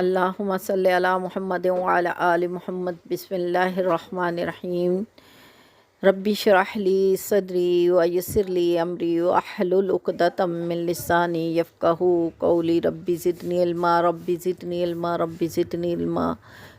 اللہم صلی علی محمد وعلی آل محمد بسم اللہ الرحمن الرحیم ربی اشرح لی صدری ویسر لی امری واحلل عقدۃ من لسانی یفقہوا قولی ربی زدنی علما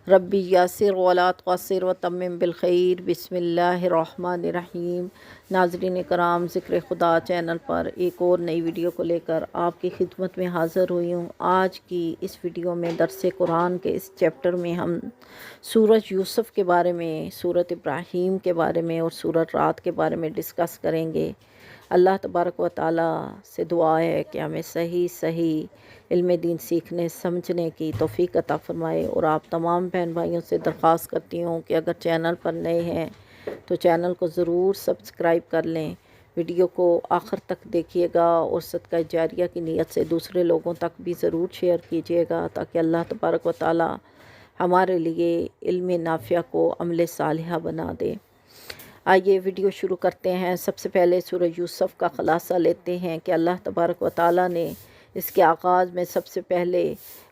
ربی یاسر ولا تعسر وتمم بالخیر بسم اللہ الرحمن الرحیم۔ ناظرین کرام، ذکر خدا چینل پر ایک اور نئی ویڈیو کو لے کر آپ کی خدمت میں حاضر ہوئی ہوں۔ آج کی اس ویڈیو میں درس قرآن کے اس چیپٹر میں ہم سورۃ یوسف کے بارے میں، سورۃ ابراہیم کے بارے میں اور سورۃ رات کے بارے میں ڈسکس کریں گے۔ اللہ تبارک و تعالیٰ سے دعا ہے کہ ہمیں صحیح علم دین سیکھنے سمجھنے کی توفیق عطا فرمائے، اور آپ تمام بہن بھائیوں سے درخواست کرتی ہوں کہ اگر چینل پر نئے ہیں تو چینل کو ضرور سبسکرائب کر لیں، ویڈیو کو آخر تک دیکھیے گا اور صدقہ جاریہ کی نیت سے دوسرے لوگوں تک بھی ضرور شیئر کیجیے گا تاکہ اللہ تبارک و تعالیٰ ہمارے لیے علم نافع کو عمل صالحہ بنا دے۔ آئیے ویڈیو شروع کرتے ہیں۔ سب سے پہلے سورہ یوسف کا خلاصہ لیتے ہیں کہ اللہ تبارک و تعالیٰ نے اس کے آغاز میں سب سے پہلے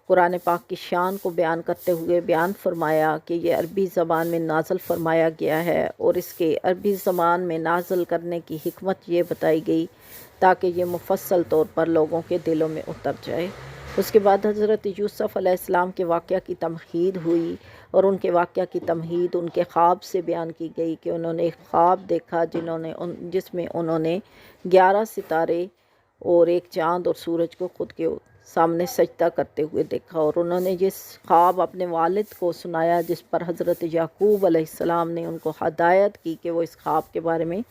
قرآن پاک کی شان کو بیان کرتے ہوئے بیان فرمایا کہ یہ عربی زبان میں نازل فرمایا گیا ہے، اور اس کے عربی زبان میں نازل کرنے کی حکمت یہ بتائی گئی تاکہ یہ مفصل طور پر لوگوں کے دلوں میں اتر جائے۔ اس کے بعد حضرت یوسف علیہ السلام کے واقعہ کی تمہید ہوئی، اور ان کے واقعہ کی تمہید ان کے خواب سے بیان کی گئی کہ انہوں نے ایک خواب دیکھا جس میں انہوں نے 11 ستارے اور ایک چاند اور سورج کو خود کے سامنے سجدہ کرتے ہوئے دیکھا، اور انہوں نے یہ خواب اپنے والد کو سنایا، جس پر حضرت یعقوب علیہ السلام نے ان کو ہدایت کی کہ وہ اس خواب کے بارے میں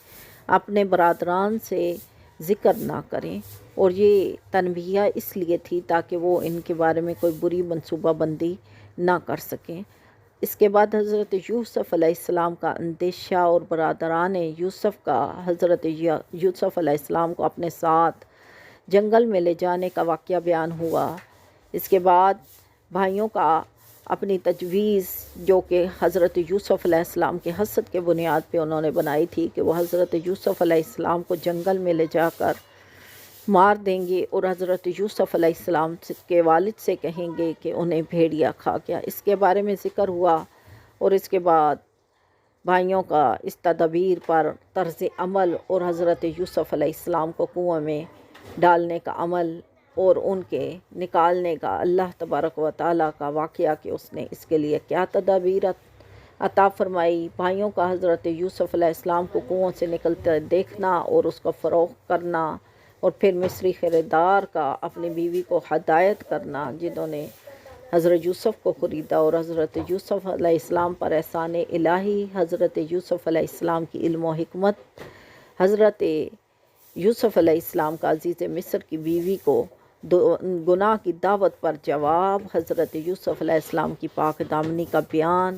اپنے برادران سے ذکر نہ کریں، اور یہ تنبیہ اس لیے تھی تاکہ وہ ان کے بارے میں کوئی بری منصوبہ بندی نہ کر سکیں۔ اس کے بعد حضرت یوسف علیہ السلام کا اندیشہ اور برادران یوسف کا حضرت یوسف علیہ السلام کو اپنے ساتھ جنگل میں لے جانے کا واقعہ بیان ہوا۔ اس کے بعد بھائیوں کا اپنی تجویز جو کہ حضرت یوسف علیہ السلام کے حسد کے بنیاد پہ انہوں نے بنائی تھی کہ وہ حضرت یوسف علیہ السلام کو جنگل میں لے جا کر مار دیں گے، اور حضرت یوسف علیہ السلام کے والد سے کہیں گے کہ انہیں بھیڑیا کھا گیا، اس کے بارے میں ذکر ہوا۔ اور اس کے بعد بھائیوں کا اس تدبیر پر طرز عمل اور حضرت یوسف علیہ السلام کو کنویں میں ڈالنے کا عمل اور ان کے نکالنے کا اللہ تبارک و تعالیٰ کا واقعہ کہ اس نے اس کے لیے کیا تدابیر عطا فرمائی۔ بھائیوں کا حضرت یوسف علیہ السلام کو کنویں سے نکلتے دیکھنا اور اس کو فروخت کرنا، اور پھر مصری خریدار کا اپنی بیوی کو ہدایت کرنا جنہوں نے حضرت یوسف کو خریدا، اور حضرت یوسف علیہ السلام پر احسان الہی، حضرت یوسف علیہ السلام کی علم و حکمت، حضرت یوسف علیہ السلام کا عزیز مصر کی بیوی کو گناہ کی دعوت پر جواب، حضرت یوسف علیہ السلام کی پاک دامنی کا بیان،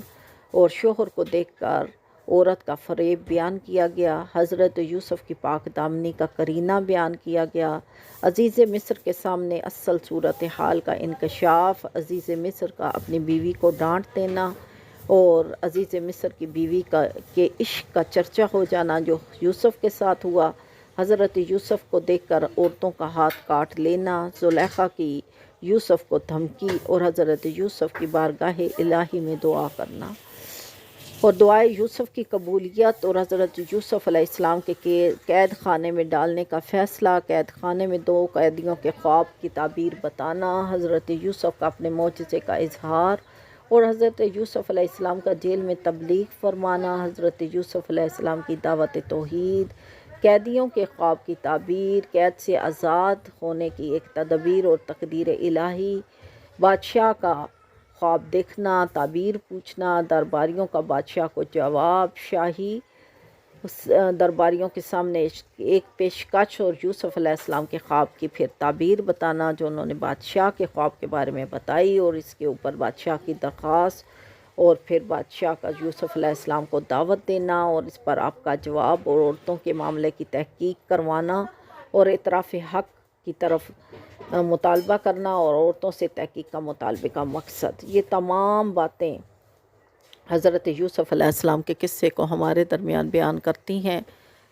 اور شوہر کو دیکھ کر عورت کا فریب بیان کیا گیا، حضرت یوسف کی پاک دامنی کا قرینہ بیان کیا گیا، عزیز مصر کے سامنے اصل صورتحال کا انکشاف، عزیز مصر کا اپنی بیوی کو ڈانٹ دینا، اور عزیز مصر کی بیوی کے عشق کا چرچا ہو جانا جو یوسف کے ساتھ ہوا، حضرت یوسف کو دیکھ کر عورتوں کا ہاتھ کاٹ لینا، زلیخا کی یوسف کو دھمکی، اور حضرت یوسف کی بارگاہ الہی میں دعا کرنا، اور دعائے یوسف کی قبولیت، اور حضرت یوسف علیہ السلام کے قید خانے میں ڈالنے کا فیصلہ، قید خانے میں 2 قیدیوں کے خواب کی تعبیر بتانا، حضرت یوسف کا اپنے معجزے کا اظہار، اور حضرت یوسف علیہ السلام کا جیل میں تبلیغ فرمانا، حضرت یوسف علیہ السلام کی دعوت توحید، قیدیوں کے خواب کی تعبیر، قید سے آزاد ہونے کی ایک تدبیر اور تقدیر الہی، بادشاہ کا خواب دیکھنا، تعبیر پوچھنا، درباریوں کا بادشاہ کو جواب، شاہی درباریوں کے سامنے ایک پیشکش، اور یوسف علیہ السلام کے خواب کی پھر تعبیر بتانا جو انہوں نے بادشاہ کے خواب کے بارے میں بتائی، اور اس کے اوپر بادشاہ کی درخواست، اور پھر بادشاہ کا یوسف علیہ السلام کو دعوت دینا، اور اس پر آپ کا جواب، اور عورتوں کے معاملے کی تحقیق کروانا، اور اعتراف حق کی طرف مطالبہ کرنا، اور عورتوں سے تحقیق کا مطالبے کا مقصد۔ یہ تمام باتیں حضرت یوسف علیہ السلام کے قصے کو ہمارے درمیان بیان کرتی ہیں۔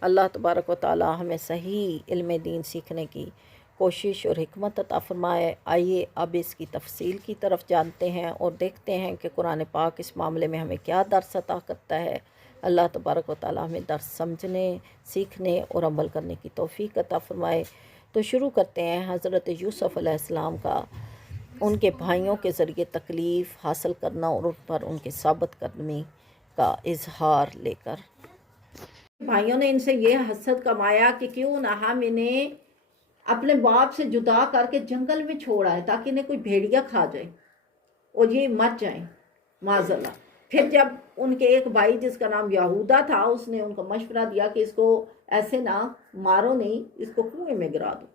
اللہ تبارک و تعالی ہمیں صحیح علم دین سیکھنے کی کوشش اور حکمت عطا فرمائے۔ آئیے اب اس کی تفصیل کی طرف جانتے ہیں اور دیکھتے ہیں کہ قرآن پاک اس معاملے میں ہمیں کیا درس عطا کرتا ہے۔ اللہ تبارک و تعالی ہمیں درس سمجھنے، سیکھنے اور عمل کرنے کی توفیق عطا فرمائے۔ تو شروع کرتے ہیں حضرت یوسف علیہ السلام کا ان کے بھائیوں کے ذریعے تکلیف حاصل کرنا اور ان پر ان کے ثابت قدمی کا اظہار لے کر۔ بھائیوں نے ان سے یہ حسد کمایا کہ کیوں نہ ہم انہیں اپنے باپ سے جدا کر کے جنگل میں چھوڑ آئے تاکہ انہیں کوئی بھیڑیا کھا جائے اور یہ مت جائیں معاذ اللہ۔ پھر جب ان کے ایک بھائی جس کا نام یہودا تھا، اس نے ان کو مشورہ دیا کہ اس کو ایسے نہ مارو، نہیں، اس کو کنویں میں گرا دو۔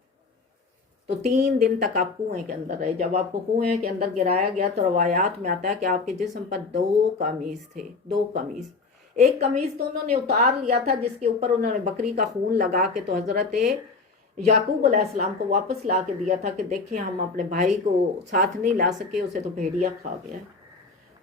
تو 3 دن تک آپ کنویں کے اندر رہے۔ جب آپ کو کنویں کے اندر گرایا گیا تو روایات میں آتا ہے کہ آپ کے جسم پر 2 قمیص تھے، 2 قمیص۔ ایک قمیص تو انہوں نے اتار لیا تھا جس کے اوپر انہوں نے بکری کا خون لگا کے تو حضرت یعقوب علیہ السلام کو واپس لا کے دیا تھا کہ دیکھیں ہم اپنے بھائی کو ساتھ نہیں لا سکے، اسے تو بھیڑیا کھا گیا ہے۔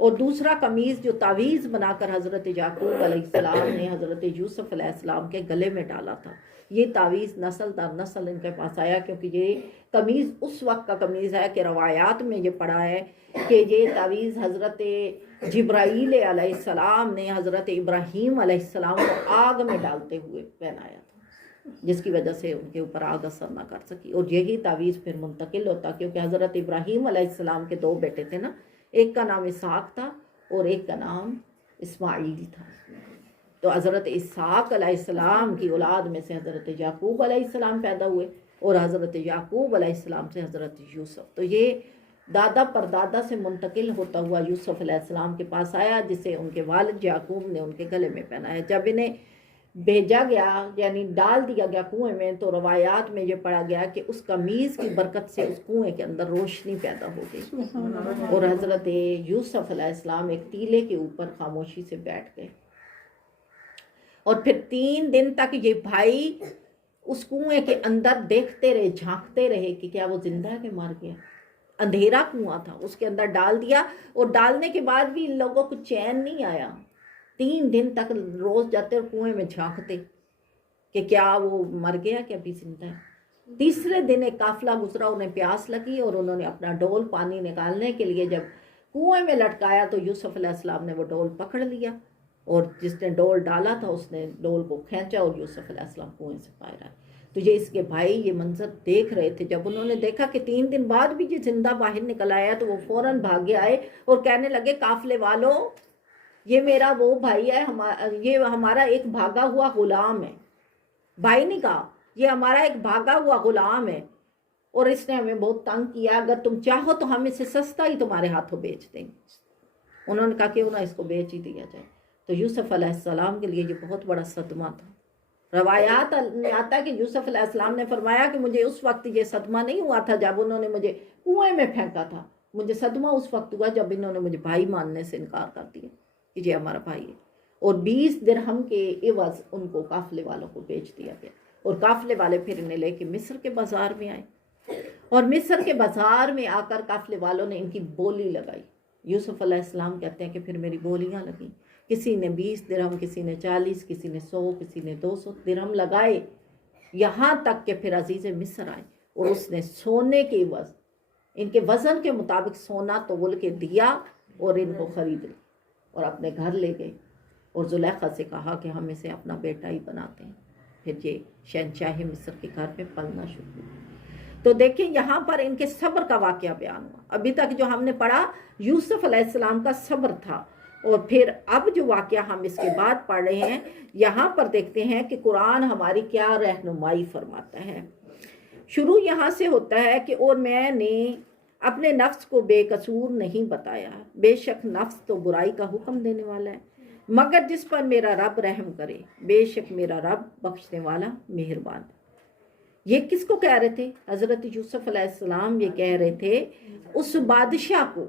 اور دوسرا قمیص جو تعویذ بنا کر حضرت یعقوب علیہ السلام نے حضرت یوسف علیہ السلام کے گلے میں ڈالا تھا، یہ تعویذ نسل در نسل ان کے پاس آیا، کیونکہ یہ قمیص اس وقت کا قمیص ہے کہ روایات میں یہ پڑھا ہے کہ یہ تعویذ حضرت جبرائیل علیہ السلام نے حضرت ابراہیم علیہ السلام کو آگ میں ڈالتے ہوئے پہنایا تھا، جس کی وجہ سے ان کے اوپر آگ اثر نہ کر سکی، اور یہی تعویذ پھر منتقل ہوتا، کیونکہ حضرت ابراہیم علیہ السلام کے 2 بیٹے تھے نا، ایک کا نام اسحاق تھا اور ایک کا نام اسماعیل تھا۔ تو حضرت اسحاق علیہ السلام کی اولاد میں سے حضرت یعقوب علیہ السلام پیدا ہوئے اور حضرت یعقوب علیہ السلام سے حضرت یوسف۔ تو یہ دادا پر دادا سے منتقل ہوتا ہوا یوسف علیہ السلام کے پاس آیا، جسے ان کے والد یعقوب نے ان کے گلے میں پہنایا۔ جب انہیں بھیجا گیا یعنی ڈال دیا گیا کنویں میں، تو روایات میں یہ پڑھا گیا کہ اس قمیص کی برکت سے اس کنویں کے اندر روشنی پیدا ہو گئی اور حضرت یوسف علیہ السلام ایک ٹیلے کے اوپر خاموشی سے بیٹھ گئے، اور پھر 3 دن تک یہ بھائی اس کنویں کے اندر دیکھتے رہے، جھانکتے رہے کہ کیا وہ زندہ ہے کہ مر گیا۔ اندھیرا کنواں تھا، اس کے اندر ڈال دیا، اور ڈالنے کے بعد بھی ان لوگوں کو چین نہیں آیا۔ 3 دن تک روز جاتے اور کنویں میں جھانکتے کہ کیا وہ مر گیا کہ ابھی زندہ ہے۔ تیسرے دن ایک قافلہ گزرا، انہیں پیاس لگی اور انہوں نے اپنا ڈول پانی نکالنے کے لیے جب کنویں میں لٹکایا تو یوسف علیہ السلام نے وہ ڈول پکڑ لیا، اور جس نے ڈول ڈالا تھا اس نے ڈول کو کھینچا اور یوسف علیہ السلام کنویں سے باہر آئے۔ تو یہ اس کے بھائی یہ منظر دیکھ رہے تھے۔ جب انہوں نے دیکھا کہ 3 دن بعد بھی یہ زندہ باہر نکل آیا تو وہ فوراً بھاگے آئے اور کہنے لگے قافلے والوں، یہ میرا وہ بھائی ہے، یہ ہمارا ایک بھاگا ہوا غلام ہے۔ بھائی نے کہا یہ ہمارا ایک بھاگا ہوا غلام ہے اور اس نے ہمیں بہت تنگ کیا، اگر تم چاہو تو ہم اسے سستا ہی تمہارے ہاتھوں بیچ دیں گے۔ انہوں نے کہا کیوں نہ اس کو بیچ ہی دیا جائے۔ تو یوسف علیہ السلام کے لیے یہ بہت بڑا صدمہ تھا۔ روایات میں آتا ہے کہ یوسف علیہ السلام نے فرمایا کہ مجھے اس وقت یہ صدمہ نہیں ہوا تھا جب انہوں نے مجھے کنویں میں پھینکا تھا، مجھے صدمہ اس وقت ہوا جب انہوں نے مجھے بھائی ماننے سے انکار کر دیا کہ یہ ہمارا بھائی ہے، اور 20 درہم کے عوض ان کو قافلے والوں کو بیچ دیا گیا، اور قافلے والے پھر انہیں لے کے مصر کے بازار میں آئے، اور مصر کے بازار میں آ کر قافلے والوں نے ان کی بولی لگائی۔ یوسف علیہ السلام کہتے ہیں کہ پھر میری بولیاں لگیں، کسی نے 20 درہم، کسی نے 40، کسی نے 100، کسی نے 200 درہم لگائے، یہاں تک کہ پھر عزیز مصر آئے اور اس نے سونے کے عوض ان کے وزن کے مطابق سونا تول کے دیا اور ان کو خرید لی اور اپنے گھر لے گئے، اور زلیخا سے کہا کہ ہم اسے اپنا بیٹا ہی بناتے ہیں۔ پھر یہ شہنشاہ مصر کے گھر میں پلنا شروع ہوا۔ تو دیکھیں یہاں پر ان کے صبر کا واقعہ بیان ہوا۔ ابھی تک جو ہم نے پڑھا یوسف علیہ السلام کا صبر تھا، اور پھر اب جو واقعہ ہم اس کے بعد پڑھ رہے ہیں یہاں پر دیکھتے ہیں کہ قرآن ہماری کیا رہنمائی فرماتا ہے۔ شروع یہاں سے ہوتا ہے کہ اور میں نے اپنے نفس کو بے قصور نہیں بتایا، بے شک نفس تو برائی کا حکم دینے والا ہے، مگر جس پر میرا رب رحم کرے، بے شک میرا رب بخشنے والا مہربان۔ یہ کس کو کہہ رہے تھے؟ حضرت یوسف علیہ السلام یہ کہہ رہے تھے اس بادشاہ کو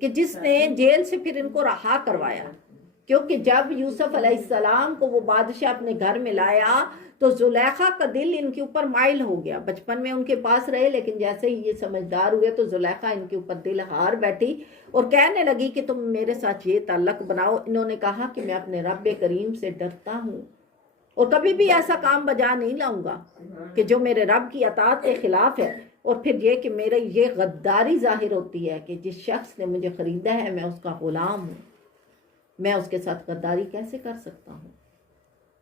کہ جس نے جیل سے پھر ان کو رہا کروایا، کیونکہ جب یوسف علیہ السلام کو وہ بادشاہ اپنے گھر میں لایا تو زلیخا کا دل ان کے اوپر مائل ہو گیا۔ بچپن میں ان کے پاس رہے لیکن جیسے ہی یہ سمجھدار ہوئے تو زلیخا ان کے اوپر دل ہار بیٹھی اور کہنے لگی کہ تم میرے ساتھ یہ تعلق بناؤ۔ انہوں نے کہا کہ میں اپنے رب کریم سے ڈرتا ہوں اور کبھی بھی ایسا کام بجا نہیں لاؤں گا کہ جو میرے رب کی اطاعت کے خلاف ہے۔ اور پھر یہ کہ میرا یہ غداری ظاہر ہوتی ہے کہ جس شخص نے مجھے خریدا ہے میں اس کا غلام ہوں، میں اس کے ساتھ غداری کیسے کر سکتا ہوں؟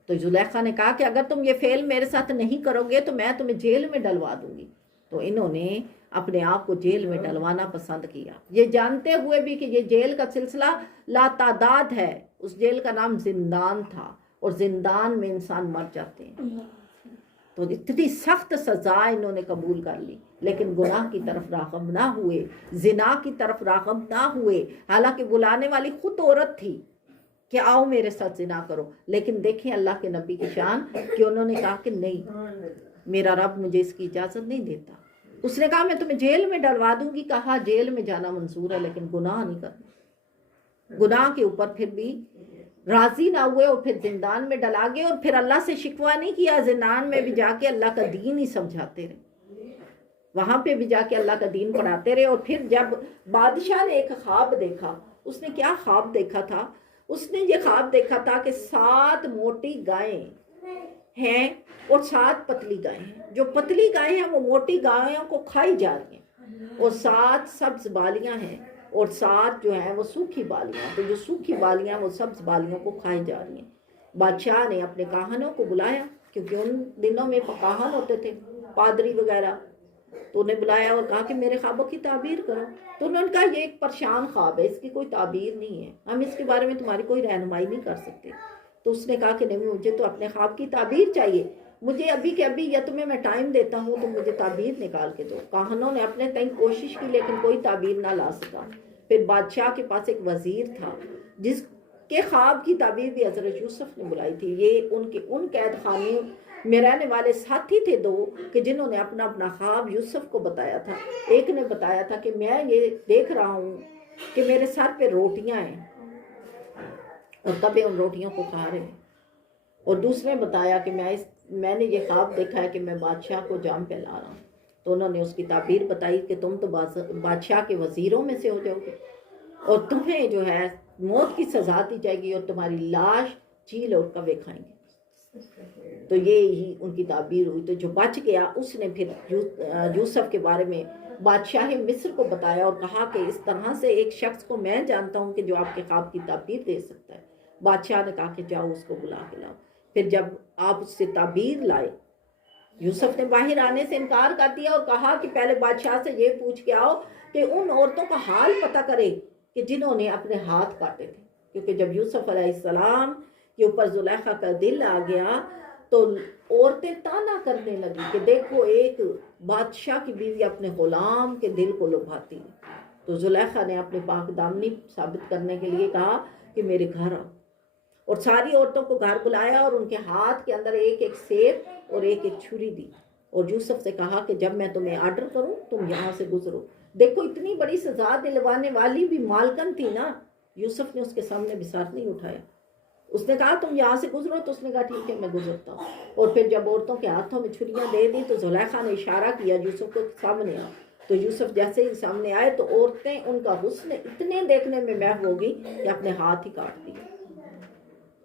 تو زلیخا نے کہا کہ اگر تم یہ فعل میرے ساتھ نہیں کرو گے تو میں تمہیں جیل میں ڈلوا دوں گی۔ تو انہوں نے اپنے آپ کو جیل میں ڈلوانا پسند کیا، یہ جانتے ہوئے بھی کہ یہ جیل کا سلسلہ لا تعداد ہے۔ اس جیل کا نام زندان تھا، اور زندان میں انسان مر جاتے ہیں۔ تو اتنی سخت سزا انہوں نے قبول کر لی، لیکن گناہ کی طرف راغب نہ ہوئے، زنا کی طرف راغب نہ ہوئے، حالانکہ بلانے والی خود عورت تھی کہ آؤ میرے ساتھ زنا کرو، لیکن دیکھیں اللہ کے نبی کی شان کہ انہوں نے کہا کہ نہیں، میرا رب مجھے اس کی اجازت نہیں دیتا۔ اس نے کہا میں تمہیں جیل میں ڈلوا دوں گی، کہا جیل میں جانا منظور ہے لیکن گناہ نہیں کرنا۔ گناہ کے اوپر پھر بھی راضی نہ ہوئے اور پھر زندان میں ڈلا گئے، اور پھر اللہ سے شکوہ نہیں کیا، زندان میں بھی جا کے اللہ کا دین ہی سمجھاتے رہے، وہاں پہ بھی جا کے اللہ کا دین پڑھاتے رہے۔ اور پھر جب بادشاہ نے ایک خواب دیکھا، اس نے کیا خواب دیکھا تھا؟ اس نے یہ خواب دیکھا تھا کہ 7 موٹی گائیں ہیں اور 7 پتلی گائیں ہیں، جو پتلی گائیں ہیں وہ موٹی گائوں کو کھائی جا رہی ہیں، اور 7 سبز بالیاں ہیں اور 7 جو ہیں وہ سوکھی بالیاں، تو جو سوکھی بالیاں وہ سبز بالیوں کو کھائی جا رہی ہیں۔ بادشاہ نے اپنے کاہنوں کو بلایا، کیونکہ ان دنوں میں کاہن ہوتے تھے، پادری وغیرہ، تو انہیں بلایا اور کہا کہ میرے خوابوں کی تعبیر کرو۔ تو انہوں نے کہا یہ ایک پریشان خواب ہے، اس کی کوئی تعبیر نہیں ہے، ہم اس کے بارے میں تمہاری کوئی رہنمائی نہیں کر سکتے۔ تو اس نے کہا کہ نہیں، مجھے تو اپنے خواب کی تعبیر چاہیے، مجھے ابھی کے ابھی، یا تمہیں میں ٹائم دیتا ہوں تو مجھے تعبیر نکال کے دو۔ کاہنوں نے اپنے تئیں کوشش کی لیکن کوئی تعبیر نہ لا سکا۔ پھر بادشاہ کے پاس ایک وزیر تھا جس کے خواب کی تعبیر بھی حضرت یوسف نے بلائی تھی۔ یہ ان قید خانے میں رہنے والے ساتھی تھے 2 کہ جنہوں نے اپنا اپنا خواب یوسف کو بتایا تھا۔ ایک نے بتایا تھا کہ میں یہ دیکھ رہا ہوں کہ میرے سر پہ روٹیاں ہیں اور تبے ان روٹیوں کو کھا رہے ہیں، اور دوسرے نے بتایا کہ میں نے یہ خواب دیکھا ہے کہ میں بادشاہ کو جام پہ لا رہا ہوں۔ تو انہوں نے اس کی تعبیر بتائی کہ تم تو بادشاہ کے وزیروں میں سے ہو جاؤ گے، اور تمہیں جو ہے موت کی سزا دی جائے گی، اور تمہاری لاش چیل اور کوے کھائیں گے۔ تو یہ ہی ان کی تعبیر ہوئی۔ تو جو بچ گیا اس نے پھر یوسف کے بارے میں بادشاہ مصر کو بتایا اور کہا کہ اس طرح سے ایک شخص کو میں جانتا ہوں کہ جو آپ کے خواب کی تعبیر دے سکتا ہے۔ بادشاہ نے کہا کہ جاؤ اس کو بلا کے لاؤ۔ پھر جب آپ اس سے تعبیر لائے، یوسف نے باہر آنے سے انکار کر دیا اور کہا کہ پہلے بادشاہ سے یہ پوچھ کے آؤ کہ ان عورتوں کا حال پتہ کرے کہ جنہوں نے اپنے ہاتھ کاٹے تھے، کیونکہ جب یوسف علیہ السلام کے اوپر زلیخا کا دل آ گیا تو عورتیں تانا کرنے لگی کہ دیکھو ایک بادشاہ کی بیوی اپنے غلام کے دل کو لبھاتی ہے۔ تو زلیخا نے اپنے پاک دامنی ثابت کرنے کے لیے کہا کہ میرے گھر آؤ، اور ساری عورتوں کو گھر بلایا اور ان کے ہاتھ کے اندر ایک ایک سیب اور ایک ایک چھری دی، اور یوسف سے کہا کہ جب میں تمہیں آرڈر کروں تم یہاں سے گزرو۔ دیکھو اتنی بڑی سزا دلوانے والی بھی مالکن تھی نا، یوسف نے اس کے سامنے بھی سر نہیں اٹھایا۔ اس نے کہا تم یہاں سے گزرو، تو اس نے کہا ٹھیک ہے میں گزرتا ہوں۔ اور پھر جب عورتوں کے ہاتھوں میں چھریاں دے دی تو زلیخا نے اشارہ کیا یوسف کو سامنے آ۔ تو یوسف جیسے ہی سامنے آئے تو عورتیں ان کا حسن اتنے دیکھنے میں محو ہو گئی کہ اپنے ہاتھ ہی کاٹ دیے۔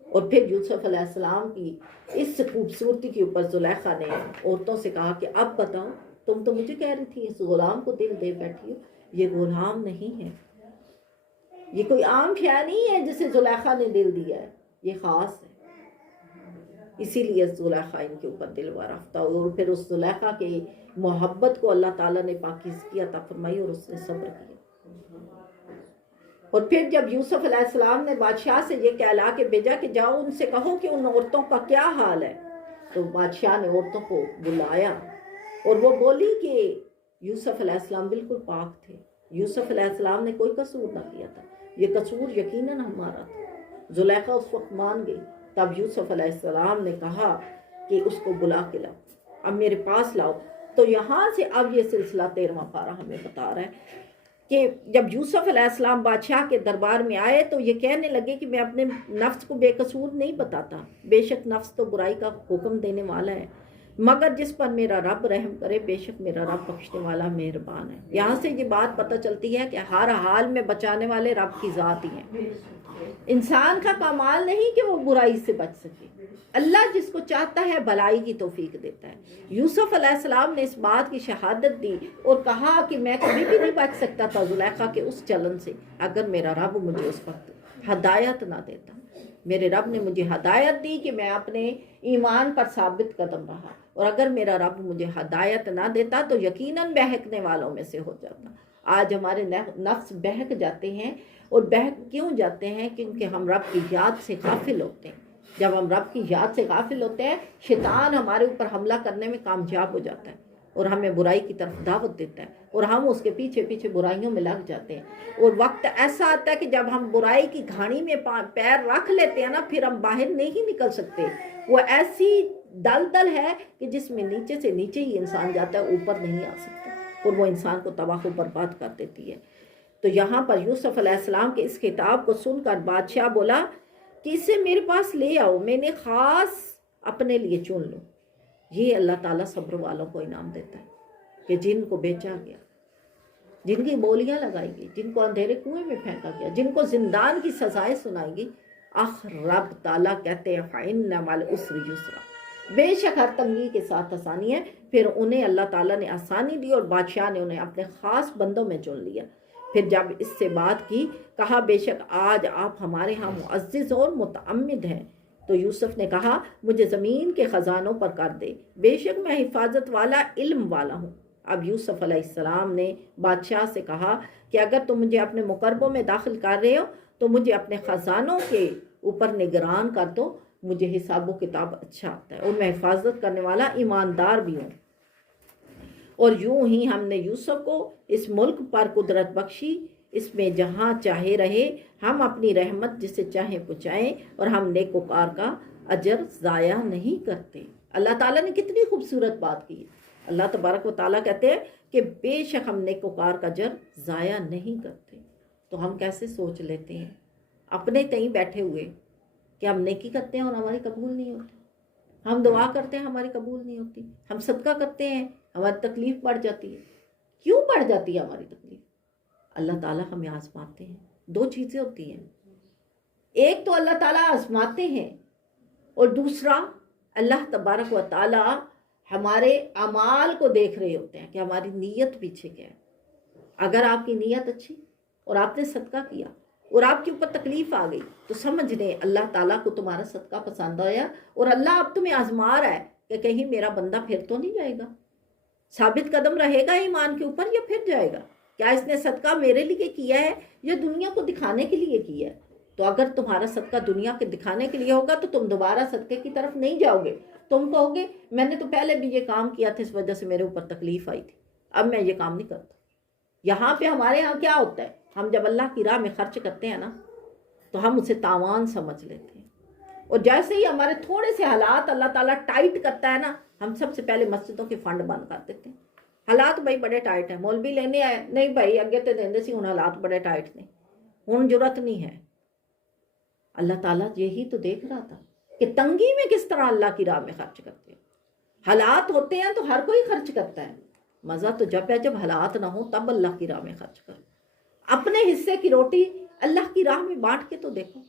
اور پھر یوسف علیہ السلام کی اس خوبصورتی کے اوپر زلیخا نے عورتوں سے کہا کہ اب بتاؤ، تم تو مجھے کہہ رہی تھی اس غلام کو دل دے بیٹھی ہو، یہ غلام نہیں ہے، یہ کوئی عام شے نہیں ہے جسے زلیخا نے دل دیا ہے، یہ خاص ہے۔ اسی لیے زلیخا ان کے اوپر دل وارفتہ، اور پھر اس زلیخا کی محبت کو اللہ تعالیٰ نے پاکیزگی عطا فرمائی اور اس نے صبر کیا۔ اور پھر جب یوسف علیہ السلام نے بادشاہ سے یہ کہلا کے بھیجا کہ جاؤ ان سے کہو کہ ان عورتوں کا کیا حال ہے، تو بادشاہ نے عورتوں کو بلایا اور وہ بولی کہ یوسف علیہ السلام بالکل پاک تھے، یوسف علیہ السلام نے کوئی قصور نہ کیا تھا، یہ قصور یقیناً ہمارا تھا۔ زلیخا اس وقت مان گئی۔ تب یوسف علیہ السلام نے کہا کہ اس کو بلا کے لاؤ، اب میرے پاس لاؤ۔ تو یہاں سے اب یہ سلسلہ 13واں پارہ ہمیں بتا رہا ہے کہ جب یوسف علیہ السلام بادشاہ کے دربار میں آئے تو یہ کہنے لگے کہ میں اپنے نفس کو بے قصور نہیں بتاتا، بے شک نفس تو برائی کا حکم دینے والا ہے، مگر جس پر میرا رب رحم کرے، بے شک میرا رب بخشنے والا مہربان ہے۔ یہاں سے یہ بات پتہ چلتی ہے کہ ہر حال میں بچانے والے رب کی ذات ہی ہیں۔ انسان کا کمال نہیں کہ وہ برائی سے بچ سکے، اللہ جس کو چاہتا ہے بھلائی کی توفیق دیتا ہے۔ یوسف علیہ السلام نے اس بات کی شہادت دی اور کہا کہ میں کبھی بھی نہیں بچ سکتا تھا زلیخا کے اس چلن سے اگر میرا رب مجھے اس وقت ہدایت نہ دیتا۔ میرے رب نے مجھے ہدایت دی کہ میں اپنے ایمان پر ثابت قدم رہا، اور اگر میرا رب مجھے ہدایت نہ دیتا تو یقیناً بہکنے والوں میں سے ہو جاتا۔ آج ہمارے نفس بہک جاتے ہیں، اور بہک کیوں جاتے ہیں؟ کیونکہ ہم رب کی یاد سے غافل ہوتے ہیں۔ جب ہم رب کی یاد سے غافل ہوتے ہیں، شیطان ہمارے اوپر حملہ کرنے میں کامیاب ہو جاتا ہے اور ہمیں برائی کی طرف دعوت دیتا ہے، اور ہم اس کے پیچھے پیچھے برائیوں میں لگ جاتے ہیں، اور وقت ایسا آتا ہے کہ جب ہم برائی کی گھاڑی میں پیر رکھ لیتے ہیں نا، پھر ہم باہر نہیں نکل سکتے۔ وہ ایسی دلدل ہے کہ جس میں نیچے سے نیچے ہی انسان جاتا ہے، اوپر نہیں آ سکتا، اور وہ انسان کو تباہ و برباد کر دیتی ہے۔ تو یہاں پر یوسف علیہ السلام کے اس خطاب کو سن کر بادشاہ بولا کہ اسے میرے پاس لے آؤ، میں نے خاص اپنے لیے چن لوں۔ یہ اللہ تعالیٰ صبر والوں کو انعام دیتا ہے کہ جن کو بیچا گیا، جن کی بولیاں لگائی گئی، جن کو اندھیرے کنویں میں پھینکا گیا، جن کو زندان کی سزائیں سنائی گئی، رب تعالیٰ کہتے ہیں فَإِنَّ مَعَ الْعُسْرِ يُسْرًا، بے شک ہر تنگی کے ساتھ آسانی ہے۔ پھر انہیں اللہ تعالیٰ نے آسانی دی، اور بادشاہ نے انہیں اپنے خاص بندوں میں چن لیا۔ پھر جب اس سے بات کی، کہا بے شک آج آپ ہمارے ہاں معزز اور متعمد ہیں۔ تو یوسف نے کہا مجھے زمین کے خزانوں پر کر دے، بے شک میں حفاظت والا علم والا ہوں۔ اب یوسف علیہ السلام نے بادشاہ سے کہا کہ اگر تم مجھے اپنے مقربوں میں داخل کر رہے ہو تو مجھے اپنے خزانوں کے اوپر نگران کر دو، مجھے حساب و کتاب اچھا آتا ہے اور میں حفاظت کرنے والا ایماندار بھی ہوں۔ اور یوں ہی ہم نے یوسف کو اس ملک پر قدرت بخشی، اس میں جہاں چاہے رہے، ہم اپنی رحمت جسے چاہیں پہنچائیں، اور ہم نیکوکار کا اجر ضائع نہیں کرتے۔ اللہ تعالیٰ نے کتنی خوبصورت بات کی ہے۔ اللہ تبارک و تعالیٰ کہتے ہیں کہ بے شک ہم نیکوکار کا اجر ضائع نہیں کرتے۔ تو ہم کیسے سوچ لیتے ہیں اپنے کہیں بیٹھے ہوئے کہ ہم نیکی کرتے ہیں اور ہماری قبول نہیں ہوتی، ہم دعا کرتے ہیں ہماری قبول نہیں ہوتی، ہم صدقہ کرتے ہیں ہماری تکلیف بڑھ جاتی ہے۔ کیوں بڑھ جاتی ہے ہماری تکلیف؟ اللہ تعالیٰ ہمیں آزماتے ہیں۔ دو چیزیں ہوتی ہیں، ایک تو اللہ تعالیٰ آزماتے ہیں، اور دوسرا اللہ تبارک و تعالیٰ ہمارے اعمال کو دیکھ رہے ہوتے ہیں کہ ہماری نیت پیچھے کیا ہے۔ اگر آپ کی نیت اچھی اور آپ نے صدقہ کیا اور آپ کے اوپر تکلیف آ گئی تو سمجھ لیں اللہ تعالیٰ کو تمہارا صدقہ پسند آیا، اور اللہ اب تمہیں آزما رہا ہے کہ کہیں میرا بندہ پھر تو نہیں جائے گا، ثابت قدم رہے گا ایمان کے اوپر یا پھر جائے گا، کیا اس نے صدقہ میرے لیے کیا ہے یا دنیا کو دکھانے کے لیے کیا ہے۔ تو اگر تمہارا صدقہ دنیا کے دکھانے کے لیے ہوگا تو تم دوبارہ صدقے کی طرف نہیں جاؤ گے، تم کہو گے میں نے تو پہلے بھی یہ کام کیا تھا، اس وجہ سے میرے اوپر تکلیف آئی تھی، اب میں یہ کام نہیں کرتا۔ یہاں پہ ہمارے ہاں کیا ہوتا ہے، ہم جب اللہ کی راہ میں خرچ کرتے ہیں نا تو ہم اسے تاوان سمجھ لیتے ہیں، اور جیسے ہی ہمارے تھوڑے سے حالات اللہ تعالیٰ ٹائٹ کرتا ہے نا، ہم سب سے پہلے مسجدوں کے فنڈ بند کر دیتے ہیں۔ حالات بھائی بڑے ٹائٹ ہیں، مولوی لینے آئے نہیں بھائی اگے تو دیندے سی، ہن حالات بڑے ٹائٹ نے، ہن ضرورت نہیں ہے۔ اللہ تعالیٰ یہی تو دیکھ رہا تھا کہ تنگی میں کس طرح اللہ کی راہ میں خرچ کرتے ہیں۔ حالات ہوتے ہیں تو ہر کوئی خرچ کرتا ہے، مزہ تو جب ہے جب حالات نہ ہوں تب اللہ کی راہ میں خرچ کرو۔ اپنے حصے کی روٹی اللہ کی راہ میں بانٹ کے تو دیکھو،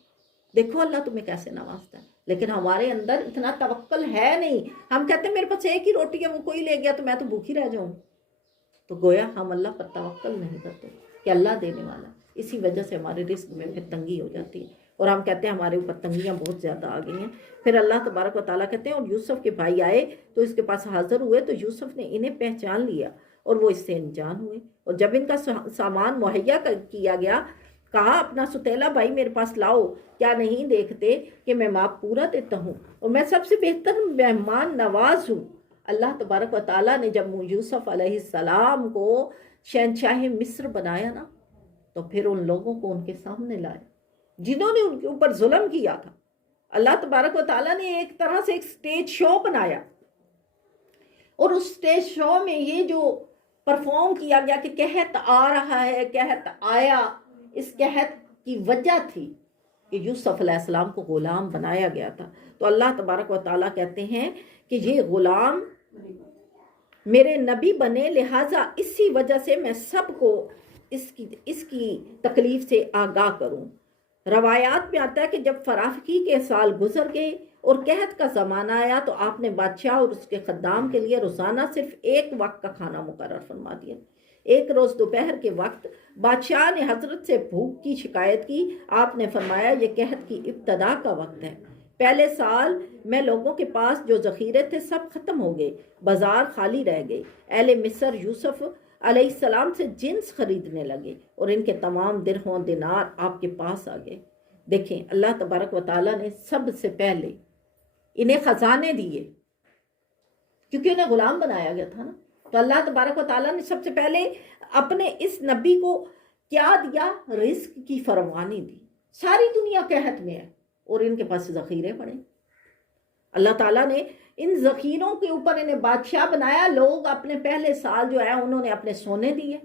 دیکھو اللہ تمہیں کیسے نوازتا ہے۔ لیکن ہمارے اندر اتنا توکل ہے نہیں، ہم کہتے ہیں میرے پاس ایک ہی روٹی ہے، وہ کوئی لے گیا تو میں تو بھوکی رہ جاؤں۔ تو گویا ہم اللہ پر توکل نہیں کرتے کہ اللہ دینے والا، اسی وجہ سے ہمارے رزق میں پھر تنگی ہو جاتی ہے، اور ہم کہتے ہیں ہمارے اوپر تنگیاں بہت زیادہ آ گئی ہیں۔ پھر اللہ تبارک و تعالیٰ کہتے ہیں اور یوسف کے بھائی آئے تو اس کے پاس حاضر ہوئے، تو یوسف نے انہیں پہچان لیا اور وہ اس سے انجان ہوئے، اور جب ان کا سامان مہیا کیا گیا کہا اپنا ستیلا بھائی میرے پاس لاؤ، کیا نہیں دیکھتے کہ میں ماپ پورا دیتا ہوں اور میں سب سے بہتر مہمان نواز ہوں۔ اللہ تبارک و تعالیٰ نے جب یوسف علیہ السلام کو شہنشاہ مصر بنایا نا، تو پھر ان لوگوں کو ان کے سامنے لائے جنہوں نے ان کے اوپر ظلم کیا تھا۔ اللہ تبارک و تعالیٰ نے ایک طرح سے ایک سٹیج شو بنایا، اور اس سٹیج شو میں یہ جو پرفارم کیا گیا کہ قحط آ رہا ہے، قحط آیا، اس قحط کی وجہ تھی کہ یوسف علیہ السلام کو غلام بنایا گیا تھا۔ تو اللہ تبارک و تعالیٰ کہتے ہیں کہ یہ غلام میرے نبی بنے، لہٰذا اسی وجہ سے میں سب کو اس کی تکلیف سے آگاہ کروں۔ روایات میں آتا ہے کہ جب فراخی کے سال گزر گئے اور قحط کا زمانہ آیا تو آپ نے بادشاہ اور اس کے خدام کے لیے روزانہ صرف ایک وقت کا کھانا مقرر فرما دیا۔ ایک روز دوپہر کے وقت بادشاہ نے حضرت سے بھوک کی شکایت کی۔ آپ نے فرمایا یہ قحط کی ابتدا کا وقت ہے، پہلے سال میں لوگوں کے پاس جو ذخیرے تھے سب ختم ہو گئے، بازار خالی رہ گئے۔ اہل مصر یوسف علیہ السلام سے جنس خریدنے لگے اور ان کے تمام درہم دینار آپ کے پاس آ گئے۔ دیکھیں اللہ تبارک و تعالیٰ نے سب سے پہلے انہیں خزانے دیے، کیونکہ انہیں غلام بنایا گیا تھا نا، تو اللہ تبارک و تعالیٰ نے سب سے پہلے اپنے اس نبی کو کیا دیا؟ رزق کی فراوانی دی۔ ساری دنیا قحط میں ہے اور ان کے پاس ذخیرے پڑے۔ اللہ تعالیٰ نے ان ذخیروں کے اوپر انہیں بادشاہ بنایا۔ لوگ اپنے پہلے سال جو ہے انہوں نے اپنے سونے دیے،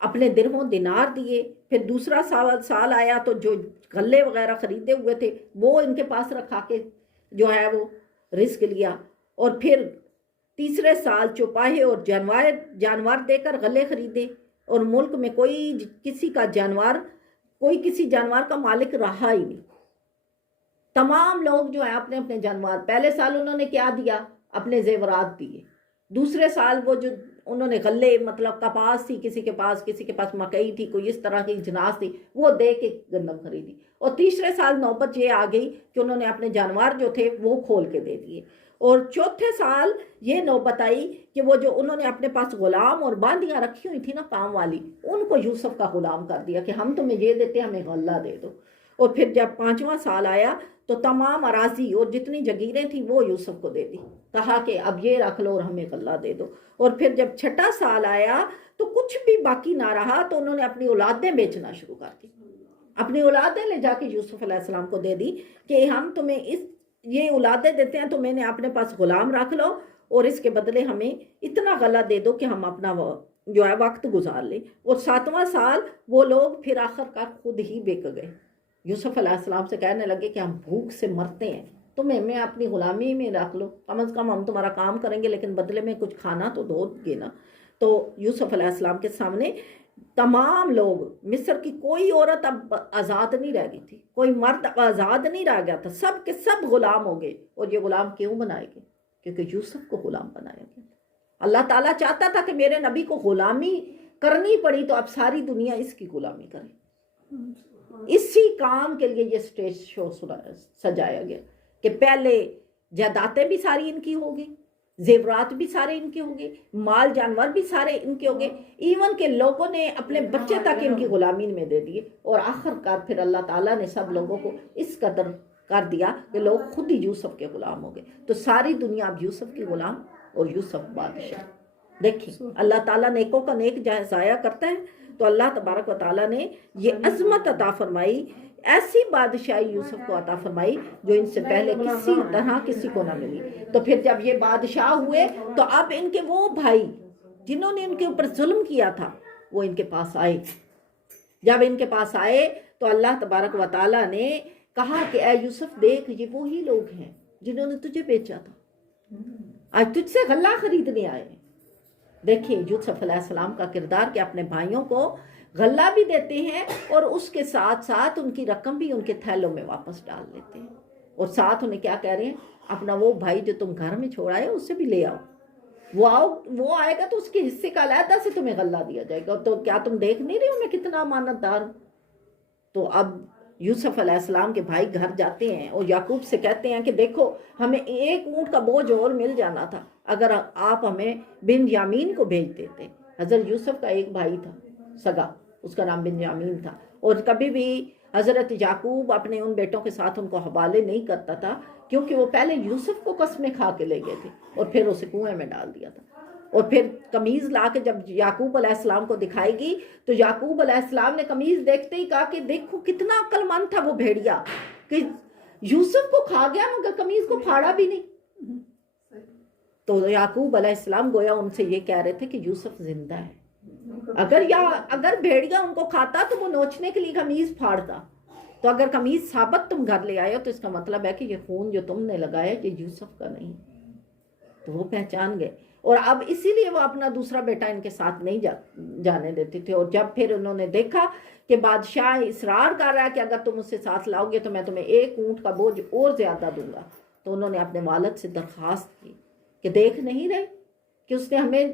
اپنے درہم دینار دیے۔ پھر دوسرا سال آیا تو جو غلے وغیرہ خریدے ہوئے تھے وہ ان کے پاس رکھا کے جو ہے وہ رزق لیا۔ اور پھر تیسرے سال چوپاہے اور جانور دے کر غلے خریدے، اور ملک میں کوئی کسی جانور کا مالک رہا ہی نہیں۔ تمام لوگ جو ہیں اپنے اپنے جانور، پہلے سال انہوں نے کیا دیا؟ اپنے زیورات دیے۔ دوسرے سال وہ جو انہوں نے غلے، مطلب کپاس تھی کسی کے پاس مکئی تھی، کوئی اس طرح کی جناس تھی، وہ دے کے گندم خریدی۔ اور تیسرے سال نوبت یہ آ گئی کہ انہوں نے اپنے جانور جو تھے وہ کھول کے دے دیے۔ اور چوتھے سال یہ نوبت آئی کہ وہ جو انہوں نے اپنے پاس غلام اور باندیاں رکھی ہوئی تھی نا کام والی، ان کو یوسف کا غلام کر دیا کہ ہم تمہیں یہ دیتے، ہمیں غلہ دے دو۔ اور پھر جب پانچواں سال آیا تو تمام اراضی اور جتنی جگیریں تھیں وہ یوسف کو دے دی، کہا کہ اب یہ رکھ لو اور ہمیں غلہ دے دو۔ اور پھر جب چھٹا سال آیا تو کچھ بھی باقی نہ رہا تو انہوں نے اپنی اولادیں بیچنا شروع کر دی، اپنی اولادیں لے جا کے یوسف علیہ السلام کو دے دی کہ ہم تمہیں یہ اولادیں دیتے ہیں، تو میں نے اپنے پاس غلام رکھ لو اور اس کے بدلے ہمیں اتنا غلہ دے دو کہ ہم اپنا جو ہے وقت گزار لیں۔ اور ساتواں سال وہ لوگ پھر آخر کار خود ہی بک گئے، یوسف علیہ السلام سے کہنے لگے کہ ہم بھوک سے مرتے ہیں، تمہیں اپنی غلامی میں رکھ لو، کم از کم ہم تمہارا کام کریں گے لیکن بدلے میں کچھ کھانا تو دو گے نا۔ تو یوسف علیہ السلام کے سامنے تمام لوگ، مصر کی کوئی عورت اب آزاد نہیں رہ گئی تھی، کوئی مرد آزاد نہیں رہ گیا تھا، سب کے سب غلام ہو گئے۔ اور یہ غلام کیوں بنائے گئے؟ کیونکہ یوسف کو غلام بنایا گیا۔ اللہ تعالیٰ چاہتا تھا کہ میرے نبی کو غلامی کرنی پڑی تو اب ساری دنیا اس کی غلامی کرے۔ اسی کام کے لیے یہ سٹیج شو سجایا گیا کہ پہلے جائیدادیں بھی ساری ان کی ہو گئی، زیورات بھی سارے ان کے ہو گئے، مال جانور بھی سارے ان کے ہو گئے، ایون کہ لوگوں نے اپنے بچے تک ان کی غلامی میں دے دیے۔ اور آخر کار پھر اللہ تعالیٰ نے سب لوگوں کو اس قدر کر دیا کہ لوگ خود ہی یوسف کے غلام ہو گئے۔ تو ساری دنیا اب یوسف کی غلام اور یوسف بادشاہ۔ دیکھیں اللہ تعالیٰ نیکوں کا نیک ضائع کرتا ہے، تو اللہ تبارک و تعالیٰ نے یہ عظمت عطا فرمائی، ایسی بادشاہی یوسف کو عطا فرمائی جو ان سے پہلے کسی طرح کسی کو نہ ملی۔ تو پھر جب یہ بادشاہ ہوئے تو اب ان کے وہ بھائی جنہوں نے ان کے اوپر ظلم کیا تھا وہ ان کے پاس آئے۔ جب ان کے پاس آئے تو اللہ تبارک و تعالیٰ نے کہا کہ اے یوسف دیکھ، یہ وہی لوگ ہیں جنہوں نے تجھے بیچا تھا، آج تجھ سے غلہ خریدنے آئے ہیں۔ دیکھیں یوسف علیہ السلام کا کردار کہ اپنے بھائیوں کو غلہ بھی دیتے ہیں اور اس کے ساتھ ساتھ ان کی رقم بھی ان کے تھیلوں میں واپس ڈال لیتے ہیں، اور ساتھ انہیں کیا کہہ رہے ہیں؟ اپنا وہ بھائی جو تم گھر میں چھوڑ آئے اس سے بھی لے آؤ، وہ آئے گا تو اس کے حصے کا علیحدہ سے تمہیں غلہ دیا جائے گا۔ تو کیا تم دیکھ نہیں رہے ہو میں کتنا امانت دار ہوں؟ تو اب یوسف علیہ السلام کے بھائی گھر جاتے ہیں اور یعقوب سے کہتے ہیں کہ دیکھو ہمیں ایک اونٹ کا بوجھ اور مل جانا تھا اگر آپ ہمیں بنیامین کو بھیج دیتے۔ حضرت یوسف کا ایک بھائی تھا سگا، اس کا نام بنیامین تھا، اور کبھی بھی حضرت یعقوب اپنے ان بیٹوں کے ساتھ ان کو حوالے نہیں کرتا تھا، کیونکہ وہ پہلے یوسف کو قسمیں کھا کے لے گئے تھے اور پھر اسے کنویں میں ڈال دیا تھا۔ اور پھر قمیض لا کے جب یعقوب علیہ السلام کو دکھائے گی تو یعقوب علیہ السلام نے قمیض دیکھتے ہی کہا کہ دیکھو کتنا عقل مند تھا وہ بھیڑیا کہ یوسف کو کھا گیا مگر قمیض کو پھاڑا بھی نہیں۔ تو یعقوب علیہ السلام گویا ان سے یہ کہہ رہے تھے کہ یوسف زندہ ہے، اگر بھیڑیا ان کو کھاتا تو وہ نوچنے کے لیے قمیض پھاڑتا، تو اگر قمیض ثابت تم گھر لے آئے ہو تو اس کا مطلب ہے کہ یہ خون جو تم نے لگایا یہ یوسف کا نہیں۔ تو وہ پہچان گئے، اور اب اسی لیے وہ اپنا دوسرا بیٹا ان کے ساتھ نہیں جانے دیتے تھے۔ اور جب پھر انہوں نے دیکھا کہ بادشاہ اصرار کر رہا ہے کہ اگر تم اسے ساتھ لاؤ گے تو میں تمہیں 1 اونٹ کا بوجھ اور زیادہ دوں گا، تو انہوں نے اپنے والد سے درخواست کی کہ دیکھ نہیں رہے کہ اس نے ہمیں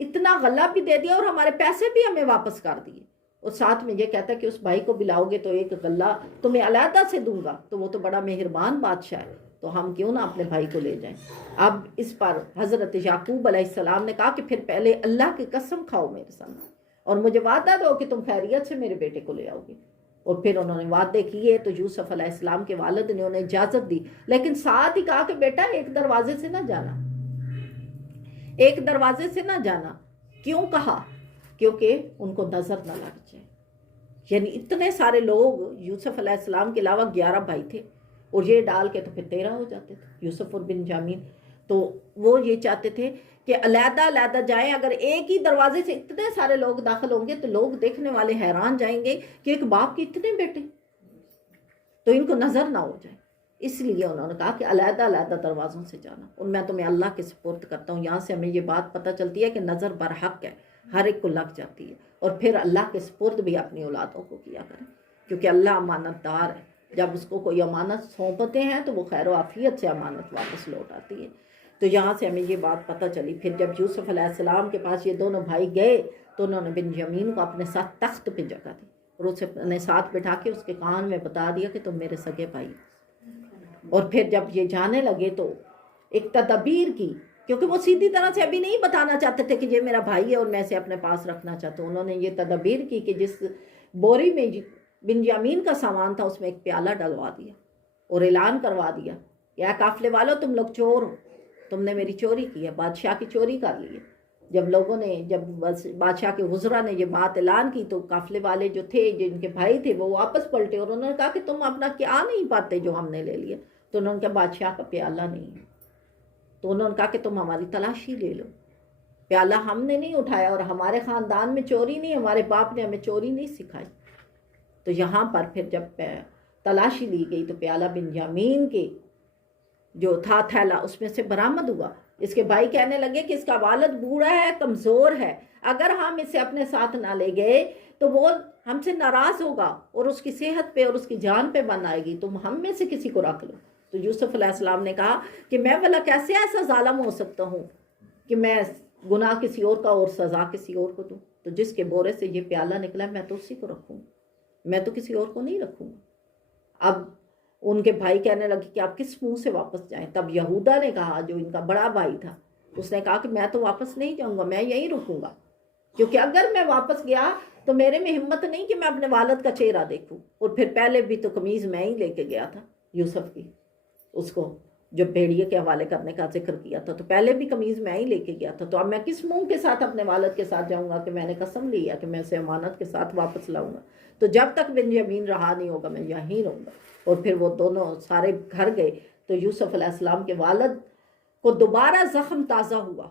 اتنا غلہ بھی دے دیا اور ہمارے پیسے بھی ہمیں واپس کر دیے، اور ساتھ میں یہ کہتا ہے کہ اس بھائی کو بلاؤ گے تو 1 غلہ تمہیں علیحدہ سے دوں گا، تو وہ تو بڑا مہربان بادشاہ ہے، تو ہم کیوں نہ اپنے بھائی کو لے جائیں۔ اب اس پر حضرت یعقوب علیہ السلام نے کہا کہ پھر پہلے اللہ کی قسم کھاؤ میرے سامنے اور مجھے وعدہ دو کہ تم خیریت سے میرے بیٹے کو لے آؤ گے۔ اور پھر انہوں نے وعدے کیے، تو یوسف علیہ السلام کے والد نے انہیں اجازت دی، لیکن ساتھ ہی کہا کہ بیٹا ایک دروازے سے نہ جانا، ایک دروازے سے نہ جانا۔ کیوں کہا؟ کیونکہ ان کو نظر نہ لگ جائے۔ یعنی اتنے سارے لوگ، یوسف علیہ السلام کے علاوہ 11 بھائی تھے، اور یہ ڈال کے تو پھر 13 ہو جاتے تھے، یوسف اور بنیامین، تو وہ یہ چاہتے تھے کہ علیحدہ علیحدہ جائیں۔ اگر ایک ہی دروازے سے اتنے سارے لوگ داخل ہوں گے تو لوگ دیکھنے والے حیران جائیں گے کہ ایک باپ کے اتنے بیٹے، تو ان کو نظر نہ ہو جائے۔ اس لیے انہوں نے کہا کہ علیحدہ علیحدہ دروازوں سے جانا، اور میں تمہیں اللہ کے سپرد کرتا ہوں۔ یہاں سے ہمیں یہ بات پتہ چلتی ہے کہ نظر برحق ہے، ہر ایک کو لگ جاتی ہے، اور پھر اللہ کے سپرد بھی اپنی اولادوں کو کیا کریں، کیونکہ اللہ امانت دار ہے۔ جب اس کو کوئی امانت سونپتے ہیں تو وہ خیر و عافیت سے امانت واپس لوٹ آتی ہے۔ تو یہاں سے ہمیں یہ بات پتہ چلی۔ پھر جب یوسف علیہ السلام کے پاس یہ دونوں بھائی گئے تو انہوں نے بنیامین کو اپنے ساتھ تخت پہ جگہ دی، اور اسے اپنے ساتھ بٹھا کے اس کے کان میں بتا دیا کہ تم میرے سگے بھائی۔ اور پھر جب یہ جانے لگے تو ایک تدبیر کی، کیونکہ وہ سیدھی طرح سے ابھی نہیں بتانا چاہتے تھے کہ یہ میرا بھائی ہے اور میں اسے اپنے پاس رکھنا چاہتا ہوں۔ انہوں نے یہ تدبیر کی کہ جس بوری میں بنیامین کا سامان تھا اس میں ایک پیالہ ڈلوا دیا، اور اعلان کروا دیا کہ اے قافلے والو، تم لوگ چور ہو، تم نے میری چوری کی ہے، بادشاہ کی چوری کر لی ہے۔ جب بادشاہ کے وزراء نے یہ بات اعلان کی تو قافلے والے جو تھے، جن کے بھائی تھے، وہ واپس پلٹے، اور انہوں نے کہا کہ تم اپنا کیا نہیں پاتے جو ہم نے لے لیا؟ تو انہوں نے کہا بادشاہ کا پیالہ نہیں ہے۔ تو انہوں نے کہا کہ تم ہماری تلاشی لے لو، پیالہ ہم نے نہیں اٹھایا، اور ہمارے خاندان میں چوری نہیں، ہمارے باپ نے ہمیں چوری نہیں سکھائی۔ تو یہاں پر پھر جب تلاشی لی گئی تو پیالہ بنیامین کے جو تھا تھیلا اس میں سے برآمد ہوا۔ اس کے بھائی کہنے لگے کہ اس کا والد بوڑھا ہے، کمزور ہے، اگر ہم اسے اپنے ساتھ نہ لے گئے تو وہ ہم سے ناراض ہوگا اور اس کی صحت پہ اور اس کی جان پہ بن آئے گی، تم ہم میں سے کسی کو رکھ لو۔ تو یوسف علیہ السلام نے کہا کہ میں بھلا کیسے ایسا ظالم ہو سکتا ہوں کہ میں گناہ کسی اور کا اور سزا کسی اور کو دوں؟ تو جس کے بورے سے یہ پیالہ نکلا میں تو اسی کو رکھوں، میں تو کسی اور کو نہیں رکھوں گا۔ اب ان کے بھائی کہنے لگے کہ آپ کس منہ سے واپس جائیں؟ تب یہودا نے کہا، جو ان کا بڑا بھائی تھا، اس نے کہا کہ میں تو واپس نہیں جاؤں گا، میں یہیں رکوں گا، کیونکہ اگر میں واپس گیا تو میرے میں ہمت نہیں کہ میں اپنے والد کا چہرہ دیکھوں۔ اور پھر پہلے بھی تو قمیض میں ہی لے کے گیا تھا یوسف کی، اس کو جو بھیڑیے کے حوالے کرنے کا ذکر کیا تھا، تو پہلے بھی قمیض میں ہی لے کے گیا تھا، تو اب میں کس منہ کے ساتھ اپنے والد کے ساتھ جاؤں گا کہ میں نے قسم لی ہے کہ میں اسے امانت کے ساتھ واپس لاؤں گا؟ تو جب تک بنیامین رہا نہیں ہوگا میں یہیں رہوں گا۔ اور پھر وہ دونوں سارے گھر گئے تو یوسف علیہ السلام کے والد کو دوبارہ زخم تازہ ہوا،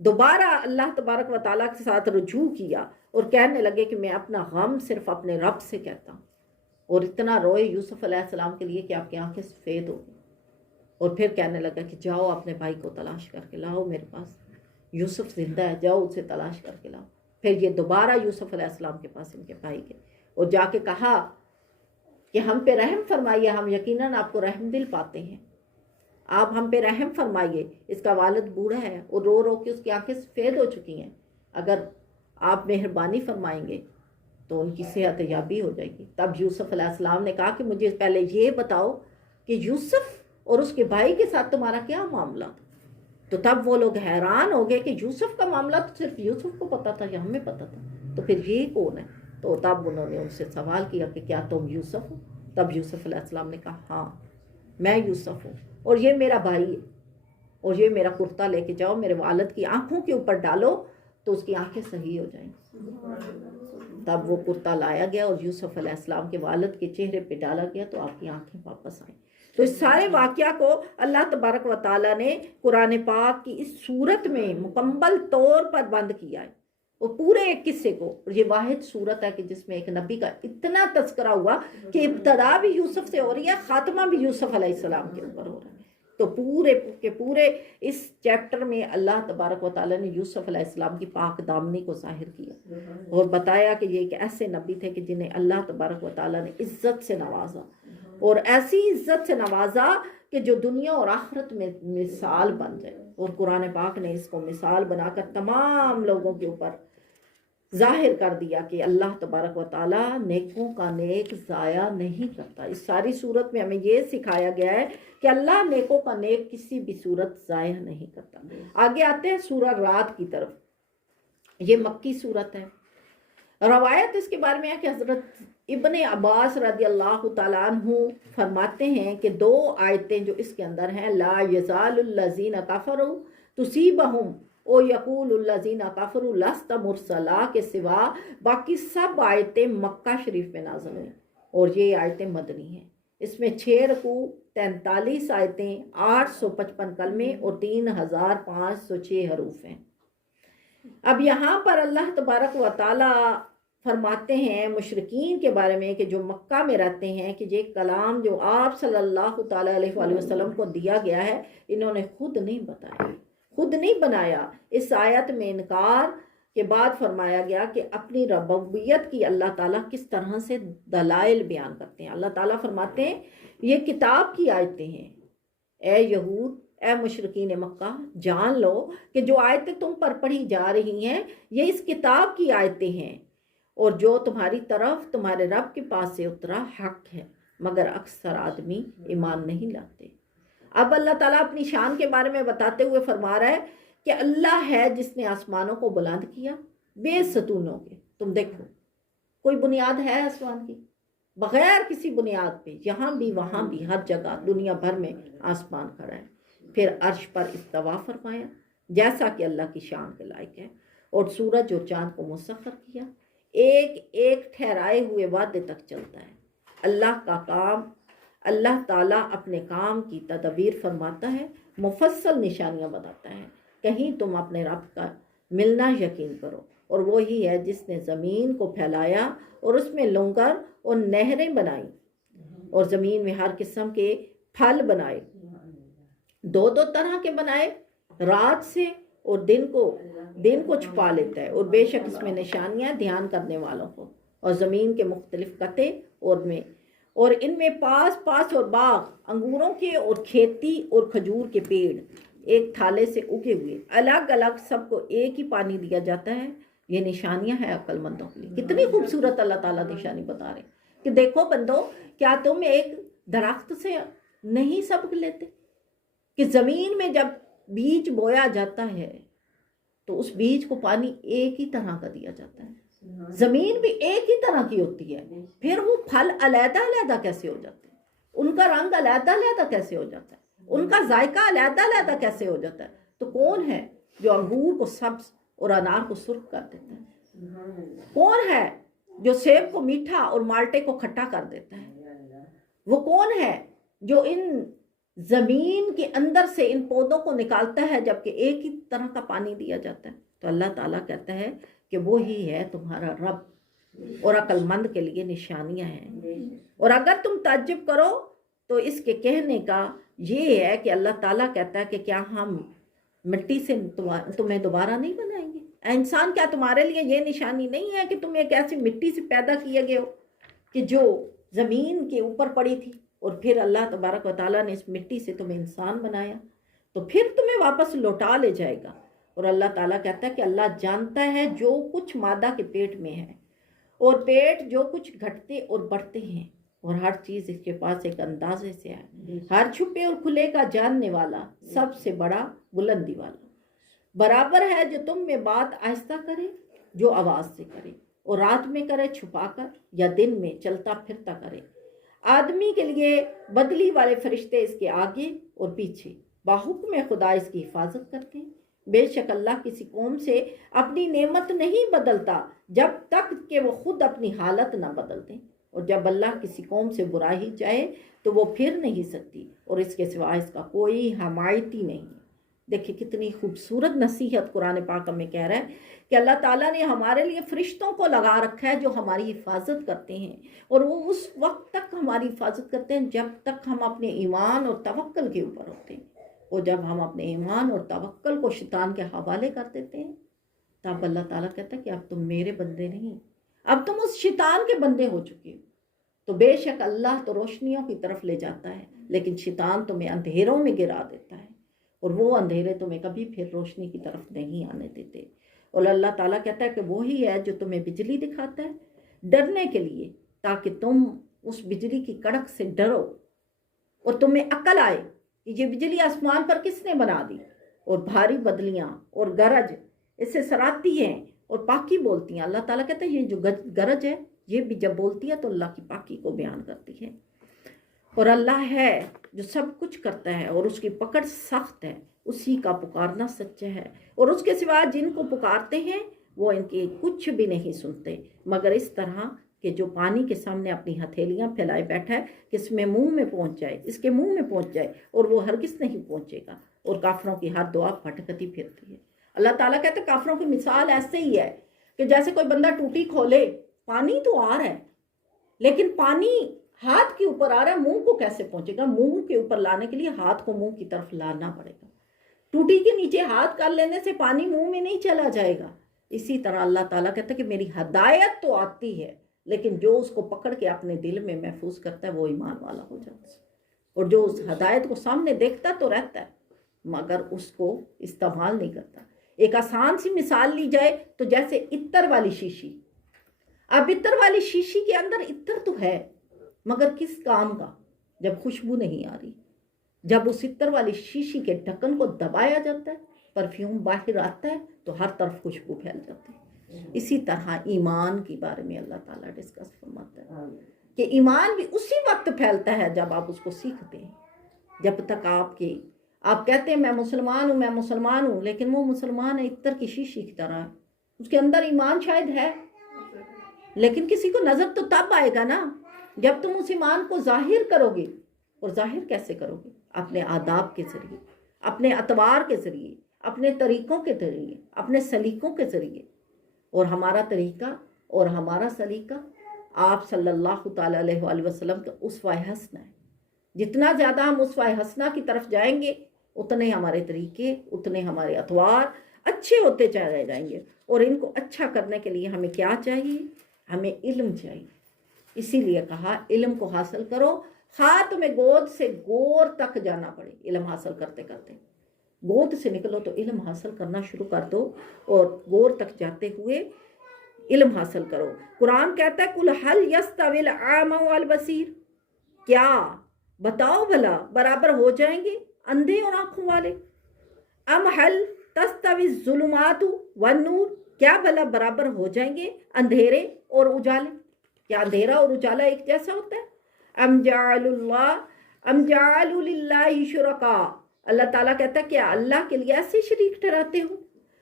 دوبارہ اللہ تبارک و تعالیٰ کے ساتھ رجوع کیا اور کہنے لگے کہ میں اپنا غم صرف اپنے رب سے کہتا ہوں، اور اتنا روئے یوسف علیہ السلام کے لیے کہ آپ کی آنکھیں سفید ہو گئی۔ اور پھر کہنے لگا کہ جاؤ اپنے بھائی کو تلاش کر کے لاؤ میرے پاس، یوسف زندہ ہے، جاؤ اسے تلاش کر کے لاؤ۔ پھر یہ دوبارہ یوسف علیہ السلام کے پاس ان کے بھائی گئے اور جا کے کہا کہ ہم پہ رحم فرمائیے، ہم یقیناً آپ کو رحم دل پاتے ہیں، آپ ہم پہ رحم فرمائیے، اس کا والد بوڑھا ہے اور رو رو کے اس کی آنکھیں سفید ہو چکی ہیں، اگر آپ مہربانی فرمائیں گے تو ان کی صحت یابی ہو جائے گی۔ تب یوسف علیہ السلام نے کہا کہ مجھے پہلے یہ بتاؤ کہ یوسف اور اس کے بھائی کے ساتھ تمہارا کیا معاملہ تھا؟ تو تب وہ لوگ حیران ہو گئے کہ یوسف کا معاملہ تو صرف یوسف کو پتا تھا یا ہمیں پتا تھا، تو پھر یہ کون ہے؟ تو تب انہوں نے ان سے سوال کیا کہ کیا تم یوسف ہو؟ تب یوسف علیہ السلام نے کہا ہاں میں یوسف ہوں، اور یہ میرا بھائی ہے، اور یہ میرا کرتا لے کے جاؤ میرے والد کی آنکھوں کے اوپر ڈالو تو اس کی آنکھیں صحیح ہو جائیں گی۔ تب وہ کرتا لایا گیا اور یوسف علیہ السلام کے والد کے چہرے پہ ڈالا گیا تو آپ کی آنکھیں واپس آئیں۔ تو اس سارے واقعہ کو اللہ تبارک و تعالیٰ نے قرآن پاک کی اس صورت میں مکمل طور پر بند کیا ہے، اور پورے ایک قصے کو، اور یہ واحد صورت ہے کہ جس میں ایک نبی کا اتنا تذکرہ ہوا کہ ابتدا بھی یوسف سے ہو رہی ہے، خاتمہ بھی یوسف علیہ السلام کے اوپر ہو رہا ہے۔ تو پورے کے پورے اس چیپٹر میں اللہ تبارک و تعالیٰ نے یوسف علیہ السلام کی پاک دامنی کو ظاہر کیا اور بتایا کہ یہ ایک ایسے نبی تھے کہ جنہیں اللہ تبارک و تعالیٰ نے عزت سے نوازا، اور ایسی عزت سے نوازا کہ جو دنیا اور آخرت میں مثال بن جائے، اور قرآن پاک نے اس کو مثال بنا کر تمام لوگوں کے اوپر ظاہر کر دیا کہ اللہ تبارک و تعالیٰ نیکوں کا نیک ضائع نہیں کرتا۔ اس ساری صورت میں ہمیں یہ سکھایا گیا ہے کہ اللہ نیکوں کا نیک کسی بھی صورت ضائع نہیں کرتا۔ آگے آتے ہیں سورہ رات کی طرف۔ یہ مکی صورت ہے۔ روایت اس کے بارے میں ہے کہ حضرت ابن عباس رضی اللہ تعالیٰ عنہ فرماتے ہیں کہ 2 آیتیں جو اس کے اندر ہیں، لا یزال الذین کفروا تصیبہم او یقول الذین کفروا لست مرسلا کے سوا باقی سب آیتیں مکہ شریف میں نازل ہوئیں، اور یہ آیتیں مدنی ہیں۔ اس میں 6 رکوع، 43 آیتیں، 855 کلمے اور 3506 حروف ہیں۔ اب یہاں پر اللہ تبارک و تعالیٰ فرماتے ہیں مشرکین کے بارے میں کہ جو مکہ میں رہتے ہیں کہ یہ کلام جو آپ صلی اللہ تعالیٰ علیہ وآلہ وسلم کو دیا گیا ہے انہوں نے خود نہیں بتایا، خود نہیں بنایا۔ اس آیت میں انکار کے بعد فرمایا گیا کہ اپنی ربوبیت کی اللہ تعالیٰ کس طرح سے دلائل بیان کرتے ہیں۔ اللہ تعالیٰ فرماتے ہیں یہ کتاب کی آیتیں ہیں، اے یہود، اے مشرکین مکہ، جان لو کہ جو آیتیں تم پر پڑھی جا رہی ہیں یہ اس کتاب کی آیتیں ہیں، اور جو تمہاری طرف تمہارے رب کے پاس سے اترا حق ہے، مگر اکثر آدمی ایمان نہیں لاتے۔ اب اللہ تعالیٰ اپنی شان کے بارے میں بتاتے ہوئے فرما رہا ہے کہ اللہ ہے جس نے آسمانوں کو بلند کیا بے ستونوں کے۔ تم دیکھو کوئی بنیاد ہے آسمان کی؟ بغیر کسی بنیاد پہ یہاں بھی وہاں بھی ہر جگہ دنیا بھر میں آسمان کھڑا ہے۔ پھر عرش پر استوا فرمایا جیسا کہ اللہ کی شان کے لائق ہے، اور سورج اور چاند کو مسخر کیا، ایک ایک ٹھہرائے ہوئے وعدے تک چلتا ہے۔ اللہ کا کام، اللہ تعالیٰ اپنے کام کی تدبیر فرماتا ہے، مفصل نشانیاں بتاتا ہے۔ کہیں تم اپنے رب کا ملنا یقین کرو، اور وہی ہے جس نے زمین کو پھیلایا اور اس میں لنگر اور نہریں بنائیں، اور زمین میں ہر قسم کے پھل بنائے، 2 طرح کے بنائے، رات سے اور دن کو چھپا لیتا ہے، اور بے شک اس میں نشانیاں دھیان کرنے والوں کو۔ اور زمین کے مختلف قطعے اور ان میں پاس اور باغ، انگوروں کے اور کھیتی اور کھجور کے پیڑ ایک تھالے سے اگے ہوئے، الگ الگ سب کو ایک ہی پانی دیا جاتا ہے۔ یہ نشانیاں ہیں عقل مندوں کے لیے۔ کتنی خوبصورت اللہ تعالیٰ نشانی بتا رہے ہیں کہ دیکھو بندو، کیا تم ایک درخت سے نہیں سبق لیتے کہ زمین میں جب بیج بویا جاتا ہے تو اس بیج کو پانی ایک ہی طرح کا دیا جاتا ہے، زمین بھی ایک ہی طرح کی ہوتی ہے، پھر وہ پھل علیحدہ علیحدہ کیسے ہو جاتے ہیں، ان کا رنگ علیحدہ علیحدہ کیسے ہو جاتا ہے، ان کا ذائقہ علیحدہ علیحدہ کیسے ہو جاتا ہے؟ تو کون ہے جو انگور کو سبز اور انار کو سرخ کر دیتا ہے؟ کون ہے جو سیب کو میٹھا اور مالٹے کو کھٹا کر دیتا ہے؟ وہ کون ہے جو ان زمین کے اندر سے ان پودوں کو نکالتا ہے جبکہ ایک ہی طرح کا پانی دیا جاتا ہے؟ تو اللہ تعالیٰ کہتا ہے کہ وہی ہے تمہارا رب، اور عقل مند کے لیے نشانیاں ہیں۔ اور اگر تم تعجب کرو تو اس کے کہنے کا یہ ہے کہ اللہ تعالیٰ کہتا ہے کہ کیا ہم مٹی سے تمہیں دوبارہ نہیں بنائیں گے؟ اے انسان، کیا تمہارے لیے یہ نشانی نہیں ہے کہ تم ایک ایسی مٹی سے پیدا کیے گئے ہو کہ جو زمین کے اوپر پڑی تھی، اور پھر اللہ تبارک و تعالیٰ نے اس مٹی سے تمہیں انسان بنایا، تو پھر تمہیں واپس لوٹا لے جائے گا۔ اور اللہ تعالیٰ کہتا ہے کہ اللہ جانتا ہے جو کچھ مادہ کے پیٹ میں ہے، اور پیٹ جو کچھ گھٹتے اور بڑھتے ہیں، اور ہر چیز اس کے پاس ایک اندازے سے ہے، ہر چھپے اور کھلے کا جاننے والا، سب سے بڑا، بلندی والا۔ برابر ہے جو تم میں بات آہستہ کرے، جو آواز سے کرے، اور رات میں کرے چھپا کر، یا دن میں چلتا پھرتا کرے۔ آدمی کے لیے بدلی والے فرشتے اس کے آگے اور پیچھے باحکم خدا اس کی حفاظت کرتے ہیں۔ بے شک اللہ کسی قوم سے اپنی نعمت نہیں بدلتا جب تک کہ وہ خود اپنی حالت نہ بدل دیں، اور جب اللہ کسی قوم سے برائی چاہے تو وہ پھر نہیں سکتی، اور اس کے سوا اس کا کوئی حمایتی نہیں۔ دیکھیں کتنی خوبصورت نصیحت قرآن پاک ہمیں کہہ رہا ہے کہ اللہ تعالیٰ نے ہمارے لیے فرشتوں کو لگا رکھا ہے جو ہماری حفاظت کرتے ہیں، اور وہ اس وقت تک ہماری حفاظت کرتے ہیں جب تک ہم اپنے ایمان اور توکل کے اوپر ہوتے ہیں۔ اور جب ہم اپنے ایمان اور توکل کو شیطان کے حوالے کر دیتے ہیں تب اللہ تعالیٰ کہتا ہے کہ اب تم میرے بندے نہیں، اب تم اس شیطان کے بندے ہو چکے ہو۔ تو بے شک اللہ تو روشنیوں کی طرف لے جاتا ہے، لیکن شیطان تمہیں اندھیروں میں گرا دیتا ہے، اور وہ اندھیرے تمہیں کبھی پھر روشنی کی طرف نہیں آنے دیتے۔ اور اللہ تعالیٰ کہتا ہے کہ وہی ہے جو تمہیں بجلی دکھاتا ہے ڈرنے کے لیے، تاکہ تم اس بجلی کی کڑک سے ڈرو اور تمہیں عقل آئے کہ یہ بجلی آسمان پر کس نے بنا دی، اور بھاری بدلیاں اور گرج اس سے سراتی ہیں اور پاکی بولتی ہیں۔ اللہ تعالیٰ کہتا ہے یہ جو گرج ہے یہ بھی جب بولتی ہے تو اللہ کی پاکی کو بیان کرتی ہے۔ اور اللہ ہے جو سب کچھ کرتا ہے اور اس کی پکڑ سخت ہے، اسی کا پکارنا سچا ہے، اور اس کے سوا جن کو پکارتے ہیں وہ ان کی کچھ بھی نہیں سنتے، مگر اس طرح کہ جو پانی کے سامنے اپنی ہتھیلیاں پھیلائے بیٹھا ہے کہ اس میں منہ میں پہنچ جائے، اس کے منہ میں پہنچ جائے اور وہ ہرگز نہیں پہنچے گا، اور کافروں کی ہر دعا پھٹکتی پھرتی ہے۔ اللہ تعالیٰ کہتے ہیں کافروں کی مثال ایسے ہی ہے کہ جیسے کوئی بندہ ٹوٹی کھولے، پانی تو آ رہا ہے لیکن پانی ہاتھ کے اوپر آ رہا ہے، منہ کو کیسے پہنچے گا؟ منہ کے اوپر لانے کے لیے ہاتھ کو منہ کی طرف لانا پڑے گا۔ ٹوٹی کے نیچے ہاتھ کر لینے سے پانی منہ میں نہیں چلا جائے گا۔ اسی طرح اللہ تعالیٰ کہتا ہے کہ میری ہدایت تو آتی ہے لیکن جو اس کو پکڑ کے اپنے دل میں محفوظ کرتا ہے وہ ایمان والا ہو جاتا ہے، اور جو اس ہدایت کو سامنے دیکھتا تو رہتا ہے مگر اس کو استعمال نہیں کرتا۔ ایک آسان سی مثال لی جائے تو جیسے عطر والی شیشی، اب عطر والی شیشی کے اندر عطر تو ہے مگر کس کام کا؟ جب خوشبو نہیں آ رہی۔ جب اس عطر والی شیشی کے ڈھکن کو دبایا جاتا ہے، پرفیوم باہر آتا ہے تو ہر طرف خوشبو پھیل جاتی ہے۔ اسی طرح ایمان کے بارے میں اللہ تعالیٰ ڈسکس فرماتا ہے کہ ایمان بھی اسی وقت پھیلتا ہے جب آپ اس کو سیکھتے ہیں۔ جب تک آپ کہتے ہیں میں مسلمان ہوں لیکن وہ مسلمان ہے عطر کی شیشی کی طرح ہے، اس کے اندر ایمان شاید ہے لیکن کسی کو نظر تو تب آئے گا نا جب تم اس ایمان کو ظاہر کرو گے۔ اور ظاہر کیسے کرو گے؟ اپنے آداب کے ذریعے، اپنے اطوار کے ذریعے، اپنے طریقوں کے ذریعے، اپنے سلیقوں کے ذریعے۔ اور ہمارا طریقہ اور ہمارا سلیقہ آپ صلی اللہ تعالیٰ علیہ وآلہ وسلم کا اسوہ حسنہ ہے۔ جتنا زیادہ ہم اسوہ حسنہ کی طرف جائیں گے اتنے ہمارے طریقے، اتنے ہمارے اطوار اچھے ہوتے چلے جائیں گے۔ اور ان کو اچھا کرنے کے لیے ہمیں کیا چاہیے؟ ہمیں علم چاہیے۔ اسی لیے کہا علم کو حاصل کرو، خواہ تمہیں گود سے گور تک جانا پڑے۔ علم حاصل کرتے کرتے گود سے نکلو تو علم حاصل کرنا شروع کر دو، اور گور تک جاتے ہوئے علم حاصل کرو۔ قرآن کہتا ہے قُلْ هَلْ يَسْتَوِي الْأَعْمَى وَالْبَصِيرُ، کیا بتاؤ بھلا برابر ہو جائیں گے اندھے اور آنکھوں والے؟ ام هَلْ تَسْتَوِي الظُّلُمَاتُ وَالنُّورُ، کیا بھلا برابر ہو جائیں گے اندھیرے اور اجالے؟ کیا اندھیرا اور اجالا ایک جیسا ہوتا ہے؟ ام جعلوا للہ شرکاء، اللہ تعالیٰ کہتا ہے کیا اللہ کے لیے ایسے شریک ٹھہراتے ہو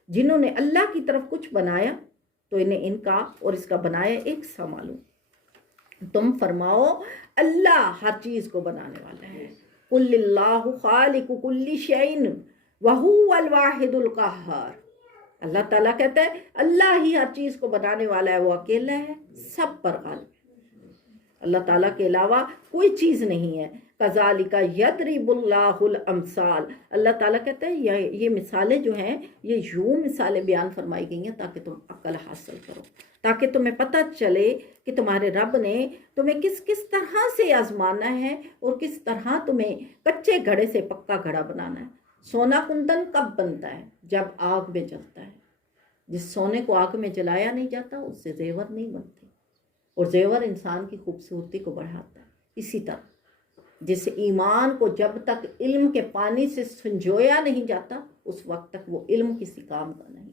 جنہوں نے اللہ کی طرف کچھ بنایا تو انہیں ان کا اور اس کا بنایا ایک سا معلوم۔ تم فرماؤ اللہ ہر چیز کو بنانے والا ہے۔ قل اللہ خالق کل شیء وہو الواحد القہار، اللہ تعالیٰ کہتا ہے اللہ ہی ہر چیز کو بنانے والا ہے، وہ اکیلا ہے، سب پر غالب ہے، اللہ تعالیٰ کے علاوہ کوئی چیز نہیں ہے۔ کذالک یضرب اللہ الامثال، اللہ تعالیٰ کہتا ہے یہ مثالیں جو ہیں یہ یوں مثالیں بیان فرمائی گئی ہیں تاکہ تم عقل حاصل کرو، تاکہ تمہیں پتہ چلے کہ تمہارے رب نے تمہیں کس کس طرح سے آزمانا ہے اور کس طرح تمہیں کچے گھڑے سے پکا گھڑا بنانا ہے۔ سونا کندن کب بنتا ہے؟ جب آگ میں جلتا ہے۔ جس سونے کو آگ میں جلایا نہیں جاتا اس سے زیور نہیں بنتے، اور زیور انسان کی خوبصورتی کو بڑھاتا ہے۔ اسی طرح جس ایمان کو جب تک علم کے پانی سے سنجویا نہیں جاتا اس وقت تک وہ علم کسی کام کا نہیں،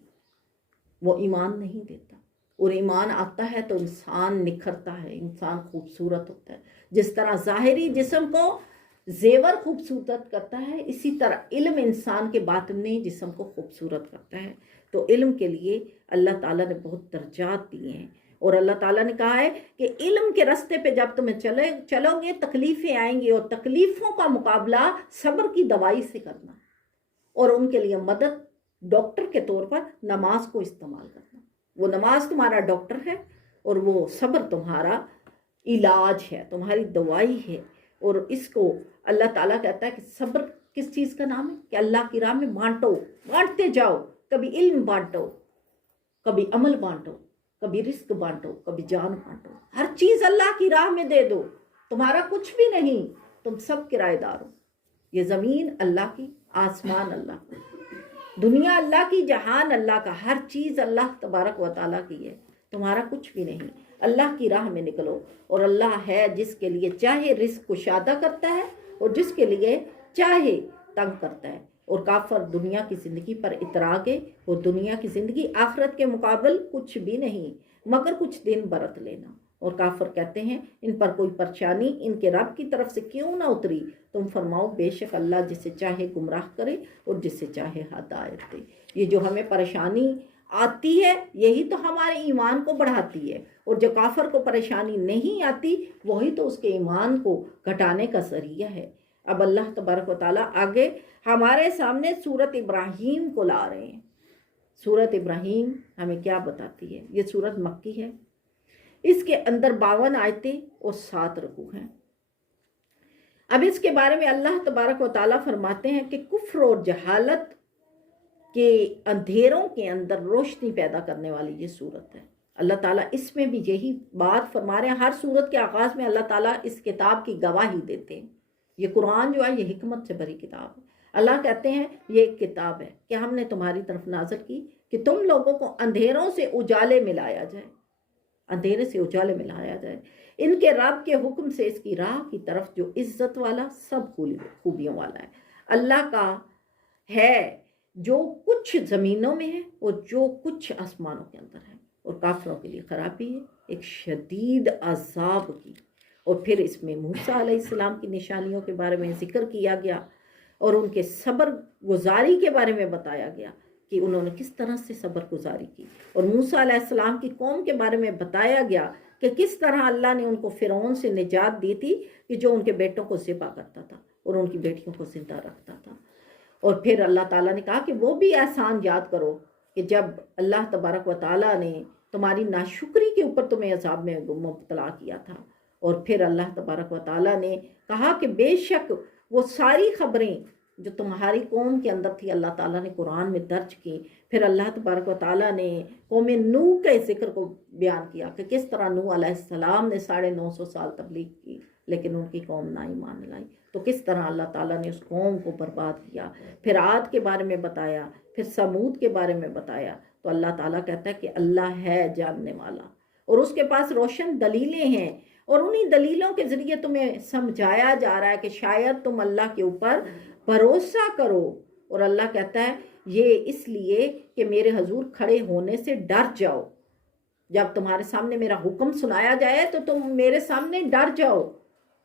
وہ ایمان نہیں دیتا۔ اور ایمان آتا ہے تو انسان نکھرتا ہے، انسان خوبصورت ہوتا ہے۔ جس طرح ظاہری جسم کو زیور خوبصورت کرتا ہے اسی طرح علم انسان کے باطنی جسم کو خوبصورت کرتا ہے۔ تو علم کے لیے اللہ تعالیٰ نے بہت درجات دیے ہیں، اور اللہ تعالیٰ نے کہا ہے کہ علم کے راستے پہ جب تمہیں چلو گے تکلیفیں آئیں گی، اور تکلیفوں کا مقابلہ صبر کی دوائی سے کرنا، اور ان کے لیے مدد ڈاکٹر کے طور پر نماز کو استعمال کرنا۔ وہ نماز تمہارا ڈاکٹر ہے اور وہ صبر تمہارا علاج ہے، تمہاری دوائی ہے۔ اور اس کو اللہ تعالیٰ کہتا ہے کہ صبر کس چیز کا نام ہے کہ اللہ کی راہ میں بانٹو، بانٹتے جاؤ، کبھی علم بانٹو، کبھی عمل بانٹو، کبھی رزق بانٹو، کبھی جان بانٹو، ہر چیز اللہ کی راہ میں دے دو، تمہارا کچھ بھی نہیں، تم سب کرایہ دار ہو۔ یہ زمین اللہ کی، آسمان اللہ کا، دنیا اللہ کی، جہان اللہ کا، ہر چیز اللہ تبارک و تعالیٰ کی ہے، تمہارا کچھ بھی نہیں۔ اللہ کی راہ میں نکلو، اور اللہ ہے جس کے لیے چاہے رزق کشادہ کرتا ہے اور جس کے لیے چاہے تنگ کرتا ہے۔ اور کافر دنیا کی زندگی پر اتراگے، اور دنیا کی زندگی آخرت کے مقابل کچھ بھی نہیں مگر کچھ دن برت لینا۔ اور کافر کہتے ہیں ان پر کوئی پریشانی ان کے رب کی طرف سے کیوں نہ اتری؟ تم فرماؤ بے شک اللہ جسے چاہے گمراہ کرے اور جسے چاہے ہدایت دے۔ یہ جو ہمیں پریشانی آتی ہے یہی تو ہمارے ایمان کو بڑھاتی ہے، اور جو کافر کو پریشانی نہیں آتی وہی تو اس کے ایمان کو گھٹانے کا ذریعہ ہے۔ اب اللہ تبارک و تعالیٰ آگے ہمارے سامنے سورت ابراہیم کو لا رہے ہیں۔ سورت ابراہیم ہمیں کیا بتاتی ہے؟ یہ سورت مکی ہے، اس کے اندر 52 آیتیں اور 7 رکوع ہیں۔ اب اس کے بارے میں اللہ تبارک و تعالیٰ فرماتے ہیں کہ کفر اور جہالت کے اندھیروں کے اندر روشنی پیدا کرنے والی یہ سورت ہے۔ اللہ تعالیٰ اس میں بھی یہی بات فرما رہے ہیں۔ ہر سورت کے آغاز میں اللہ تعالیٰ اس کتاب کی گواہی دیتے ہیں۔ یہ قرآن جو ہے یہ حکمت سے بھری کتاب ہے۔ اللہ کہتے ہیں یہ ایک کتاب ہے کہ ہم نے تمہاری طرف نازل کی کہ تم لوگوں کو اندھیروں سے اجالے میں لایا جائے، اندھیرے سے اجالے میں لایا جائے، ان کے رب کے حکم سے اس کی راہ کی طرف جو عزت والا سب خوبیوں والا ہے۔ اللہ کا ہے جو کچھ زمینوں میں ہے اور جو کچھ آسمانوں کے اندر ہے، اور کافروں کے لیے خرابی ہے ایک شدید عذاب کی۔ اور پھر اس میں موسیٰ علیہ السلام کی نشانیوں کے بارے میں ذکر کیا گیا، اور ان کے صبر گزاری کے بارے میں بتایا گیا کہ انہوں نے کس طرح سے صبر گزاری کی، اور موسیٰ علیہ السلام کی قوم کے بارے میں بتایا گیا کہ کس طرح اللہ نے ان کو فرعون سے نجات دی تھی کہ جو ان کے بیٹوں کو ذبح کرتا تھا اور ان کی بیٹیوں کو زندہ رکھتا تھا۔ اور پھر اللہ تعالیٰ نے کہا کہ وہ بھی احسان یاد کرو کہ جب اللہ تبارک و تعالیٰ نے تمہاری ناشکری کے اوپر تمہیں عذاب میں مبتلا کیا تھا۔ اور پھر اللہ تبارک و تعالیٰ نے کہا کہ بے شک وہ ساری خبریں جو تمہاری قوم کے اندر تھی اللہ تعالیٰ نے قرآن میں درج کی۔ پھر اللہ تبارک و تعالیٰ نے قوم نوح کے ذکر کو بیان کیا کہ کس طرح نوح علیہ السلام نے 950 سال تبلیغ کی لیکن ان کی قوم نہ ایمان لائی، تو کس طرح اللہ تعالیٰ نے اس قوم کو برباد کیا۔ پھر عاد کے بارے میں بتایا، پھر سمود کے بارے میں بتایا۔ تو اللہ تعالیٰ کہتا ہے کہ اللہ ہے جاننے والا، اور اس کے پاس روشن دلیلیں ہیں، اور انہی دلیلوں کے ذریعے تمہیں سمجھایا جا رہا ہے کہ شاید تم اللہ کے اوپر بھروسہ کرو۔ اور اللہ کہتا ہے یہ اس لیے کہ میرے حضور کھڑے ہونے سے ڈر جاؤ، جب تمہارے سامنے میرا حکم سنایا جائے تو تم میرے سامنے ڈر جاؤ،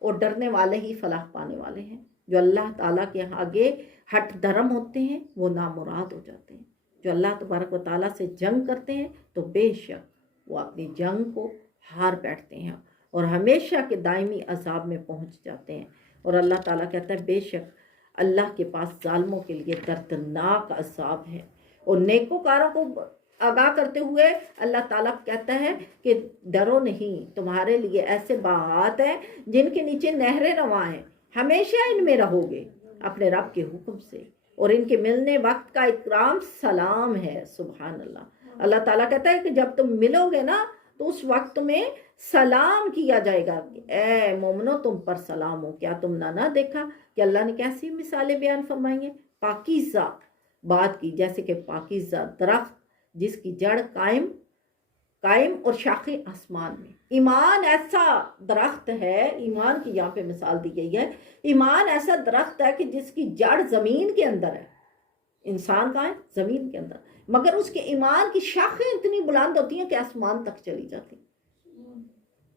اور ڈرنے والے ہی فلاح پانے والے ہیں۔ جو اللہ تعالیٰ کے آگے ہٹ دھرم ہوتے ہیں وہ نامراد ہو جاتے ہیں۔ جو اللہ تبارک و تعالیٰ سے جنگ کرتے ہیں تو بے شک وہ اپنی جنگ کو ہار بیٹھتے ہیں اور ہمیشہ کے دائمی عذاب میں پہنچ جاتے ہیں۔ اور اللہ تعالیٰ کہتا ہے بے شک اللہ کے پاس ظالموں کے لیے دردناک عذاب ہے۔ اور نیکوکاروں کو آگاہ کرتے ہوئے اللہ تعالیٰ کہتا ہے کہ ڈرو نہیں، تمہارے لیے ایسے باغات ہیں جن کے نیچے نہریں رواں ہیں، ہمیشہ ان میں رہو گے اپنے رب کے حکم سے، اور ان کے ملنے وقت کا اکرام سلام ہے۔ سبحان اللہ۔ اللہ تعالیٰ کہتا ہے کہ جب تم ملو گے نا تو اس وقت تمہیں سلام کیا جائے گا، اے مومنو تم پر سلام ہو۔ کیا تم نہ دیکھا کہ اللہ نے کیسی مثالیں بیان فرمائی ہیں پاکیزہ بات کی، جیسے کہ پاکیزہ درخت جس کی جڑ قائم اور شاخیں آسمان میں۔ ایمان ایسا درخت ہے، ایمان کی یہاں پہ مثال دی گئی ہے، ایمان ایسا درخت ہے کہ جس کی جڑ زمین کے اندر ہے۔ انسان کہاں ہے؟ زمین کے اندر، مگر اس کے ایمان کی شاخیں اتنی بلند ہوتی ہیں کہ آسمان تک چلی جاتی۔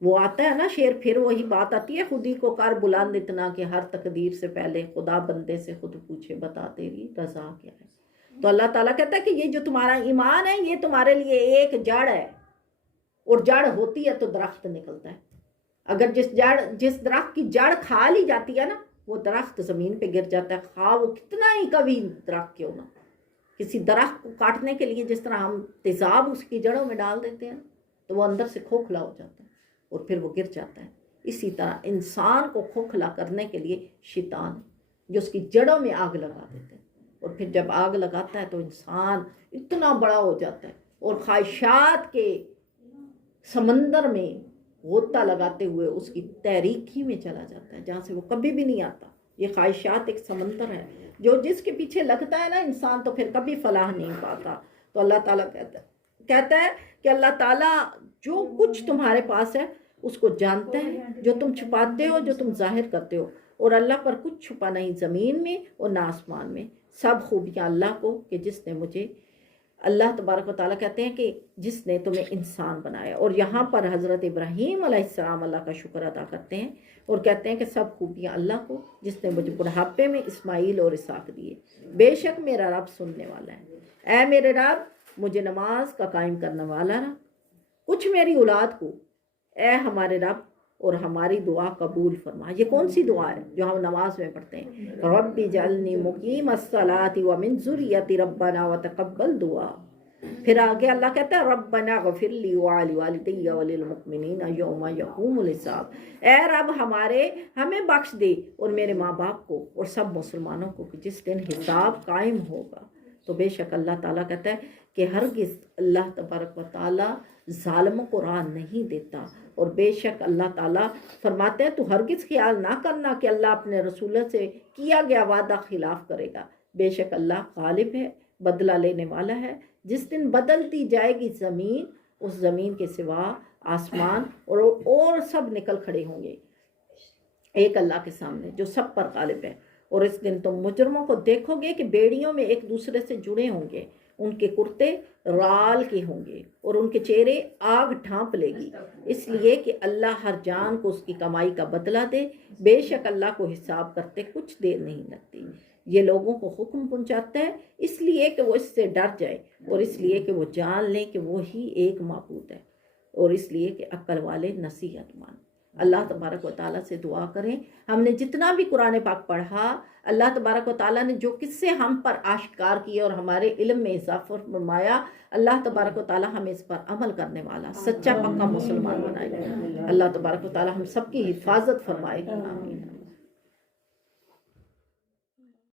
وہ آتا ہے نا شعر، پھر وہی بات آتی ہے، خودی کو کر بلند اتنا کہ ہر تقدیر سے پہلے خدا بندے سے خود پوچھے بتا تیری رضا کیا ہے۔ تو اللہ تعالیٰ کہتا ہے کہ یہ جو تمہارا ایمان ہے یہ تمہارے لیے ایک جڑ ہے، اور جڑ ہوتی ہے تو درخت نکلتا ہے۔ اگر جس درخت کی جڑ کھا لی جاتی ہے نا وہ درخت زمین پہ گر جاتا ہے، خواہ وہ کتنا ہی کبھی درخت کیوں نہ۔ کسی درخت کو کاٹنے کے لیے جس طرح ہم تیزاب اس کی جڑوں میں ڈال دیتے ہیں تو وہ اندر سے کھوکھلا ہو جاتا ہے اور پھر وہ گر جاتا ہے۔ اسی طرح انسان کو کھوکھلا کرنے کے لیے شیطان جو اس کی جڑوں میں آگ لگا دیتے ہیں، اور پھر جب آگ لگاتا ہے تو انسان اتنا بڑا ہو جاتا ہے اور خواہشات کے سمندر میں غوطہ لگاتے ہوئے اس کی تحریک ہی میں چلا جاتا ہے جہاں سے وہ کبھی بھی نہیں آتا۔ یہ خواہشات ایک سمندر ہے جو جس کے پیچھے لگتا ہے نا انسان، تو پھر کبھی فلاح نہیں پاتا۔ تو اللہ تعالیٰ کہتا ہے کہ اللہ تعالیٰ جو کچھ تمہارے پاس ہے اس کو جانتا ہے، جو تم چھپاتے ہو، جو تم ظاہر کرتے ہو، اور اللہ پر کچھ چھپا نہیں زمین میں اور نہ آسمان میں۔ سب خوبیاں اللہ کو کہ جس نے مجھے، اللہ تبارک و تعالیٰ کہتے ہیں کہ جس نے تمہیں انسان بنایا۔ اور یہاں پر حضرت ابراہیم علیہ السلام اللہ کا شکر ادا کرتے ہیں اور کہتے ہیں کہ سب خوبیاں اللہ کو جس نے مجھے بڑھاپے میں اسماعیل اور اسحاق دیے۔ بے شک میرا رب سننے والا ہے، اے میرے رب مجھے نماز کا قائم کرنے والا رب، کچھ میری اولاد کو اے ہمارے رب اور ہماری دعا قبول فرما۔ یہ کون سی دعا ہے جو ہم نماز میں پڑھتے ہیں؟ رب اجعلنی مقیم الصلاۃ ومن ذریتی ربنا وتقبل دعا۔ پھر آگے اللہ کہتا ہے ربنا اغفر لی ولوالدی وللمؤمنین یوم یقوم الحساب، اے رب ہمیں بخش دے اور میرے ماں باپ کو اور سب مسلمانوں کو کہ جس دن حساب قائم ہوگا۔ تو بے شک اللہ تعالیٰ کہتا ہے کہ ہرگز اللہ تبارک و تعالیٰ ظالموں کو راہ نہیں دیتا، اور بے شک اللہ تعالیٰ فرماتے ہیں تو ہرگز خیال نہ کرنا کہ اللہ اپنے رسولوں سے کیا گیا وعدہ خلاف کرے گا، بے شک اللہ غالب ہے، بدلہ لینے والا ہے۔ جس دن بدلتی جائے گی زمین، اس زمین کے سوا آسمان اور سب نکل کھڑے ہوں گے ایک اللہ کے سامنے جو سب پر غالب ہے۔ اور اس دن تم مجرموں کو دیکھو گے کہ بیڑیوں میں ایک دوسرے سے جڑے ہوں گے، ان کے کرتے رال کے ہوں گے اور ان کے چہرے آگ ڈھانپ لے گی، اس لیے کہ اللہ ہر جان کو اس کی کمائی کا بدلہ دے، بے شک اللہ کو حساب کرتے کچھ دیر نہیں لگتی۔ یہ لوگوں کو حکم پہنچاتا ہے اس لیے کہ وہ اس سے ڈر جائے، اور اس لیے کہ وہ جان لیں کہ وہی ایک معبود ہے، اور اس لیے کہ عقل والے نصیحت مان۔ اللہ تبارک و تعالیٰ سے دعا کریں، ہم نے جتنا بھی قرآن پاک پڑھا، اللہ تبارک و تعالیٰ نے جو قصے ہم پر آشکار کیے اور ہمارے علم میں اضافہ فرمایا، اللہ تبارک و تعالیٰ ہمیں اس پر عمل کرنے والا سچا پکا مسلمان بنائے۔ اللہ تبارک و تعالیٰ ہم سب کی حفاظت فرمائے۔ آمین۔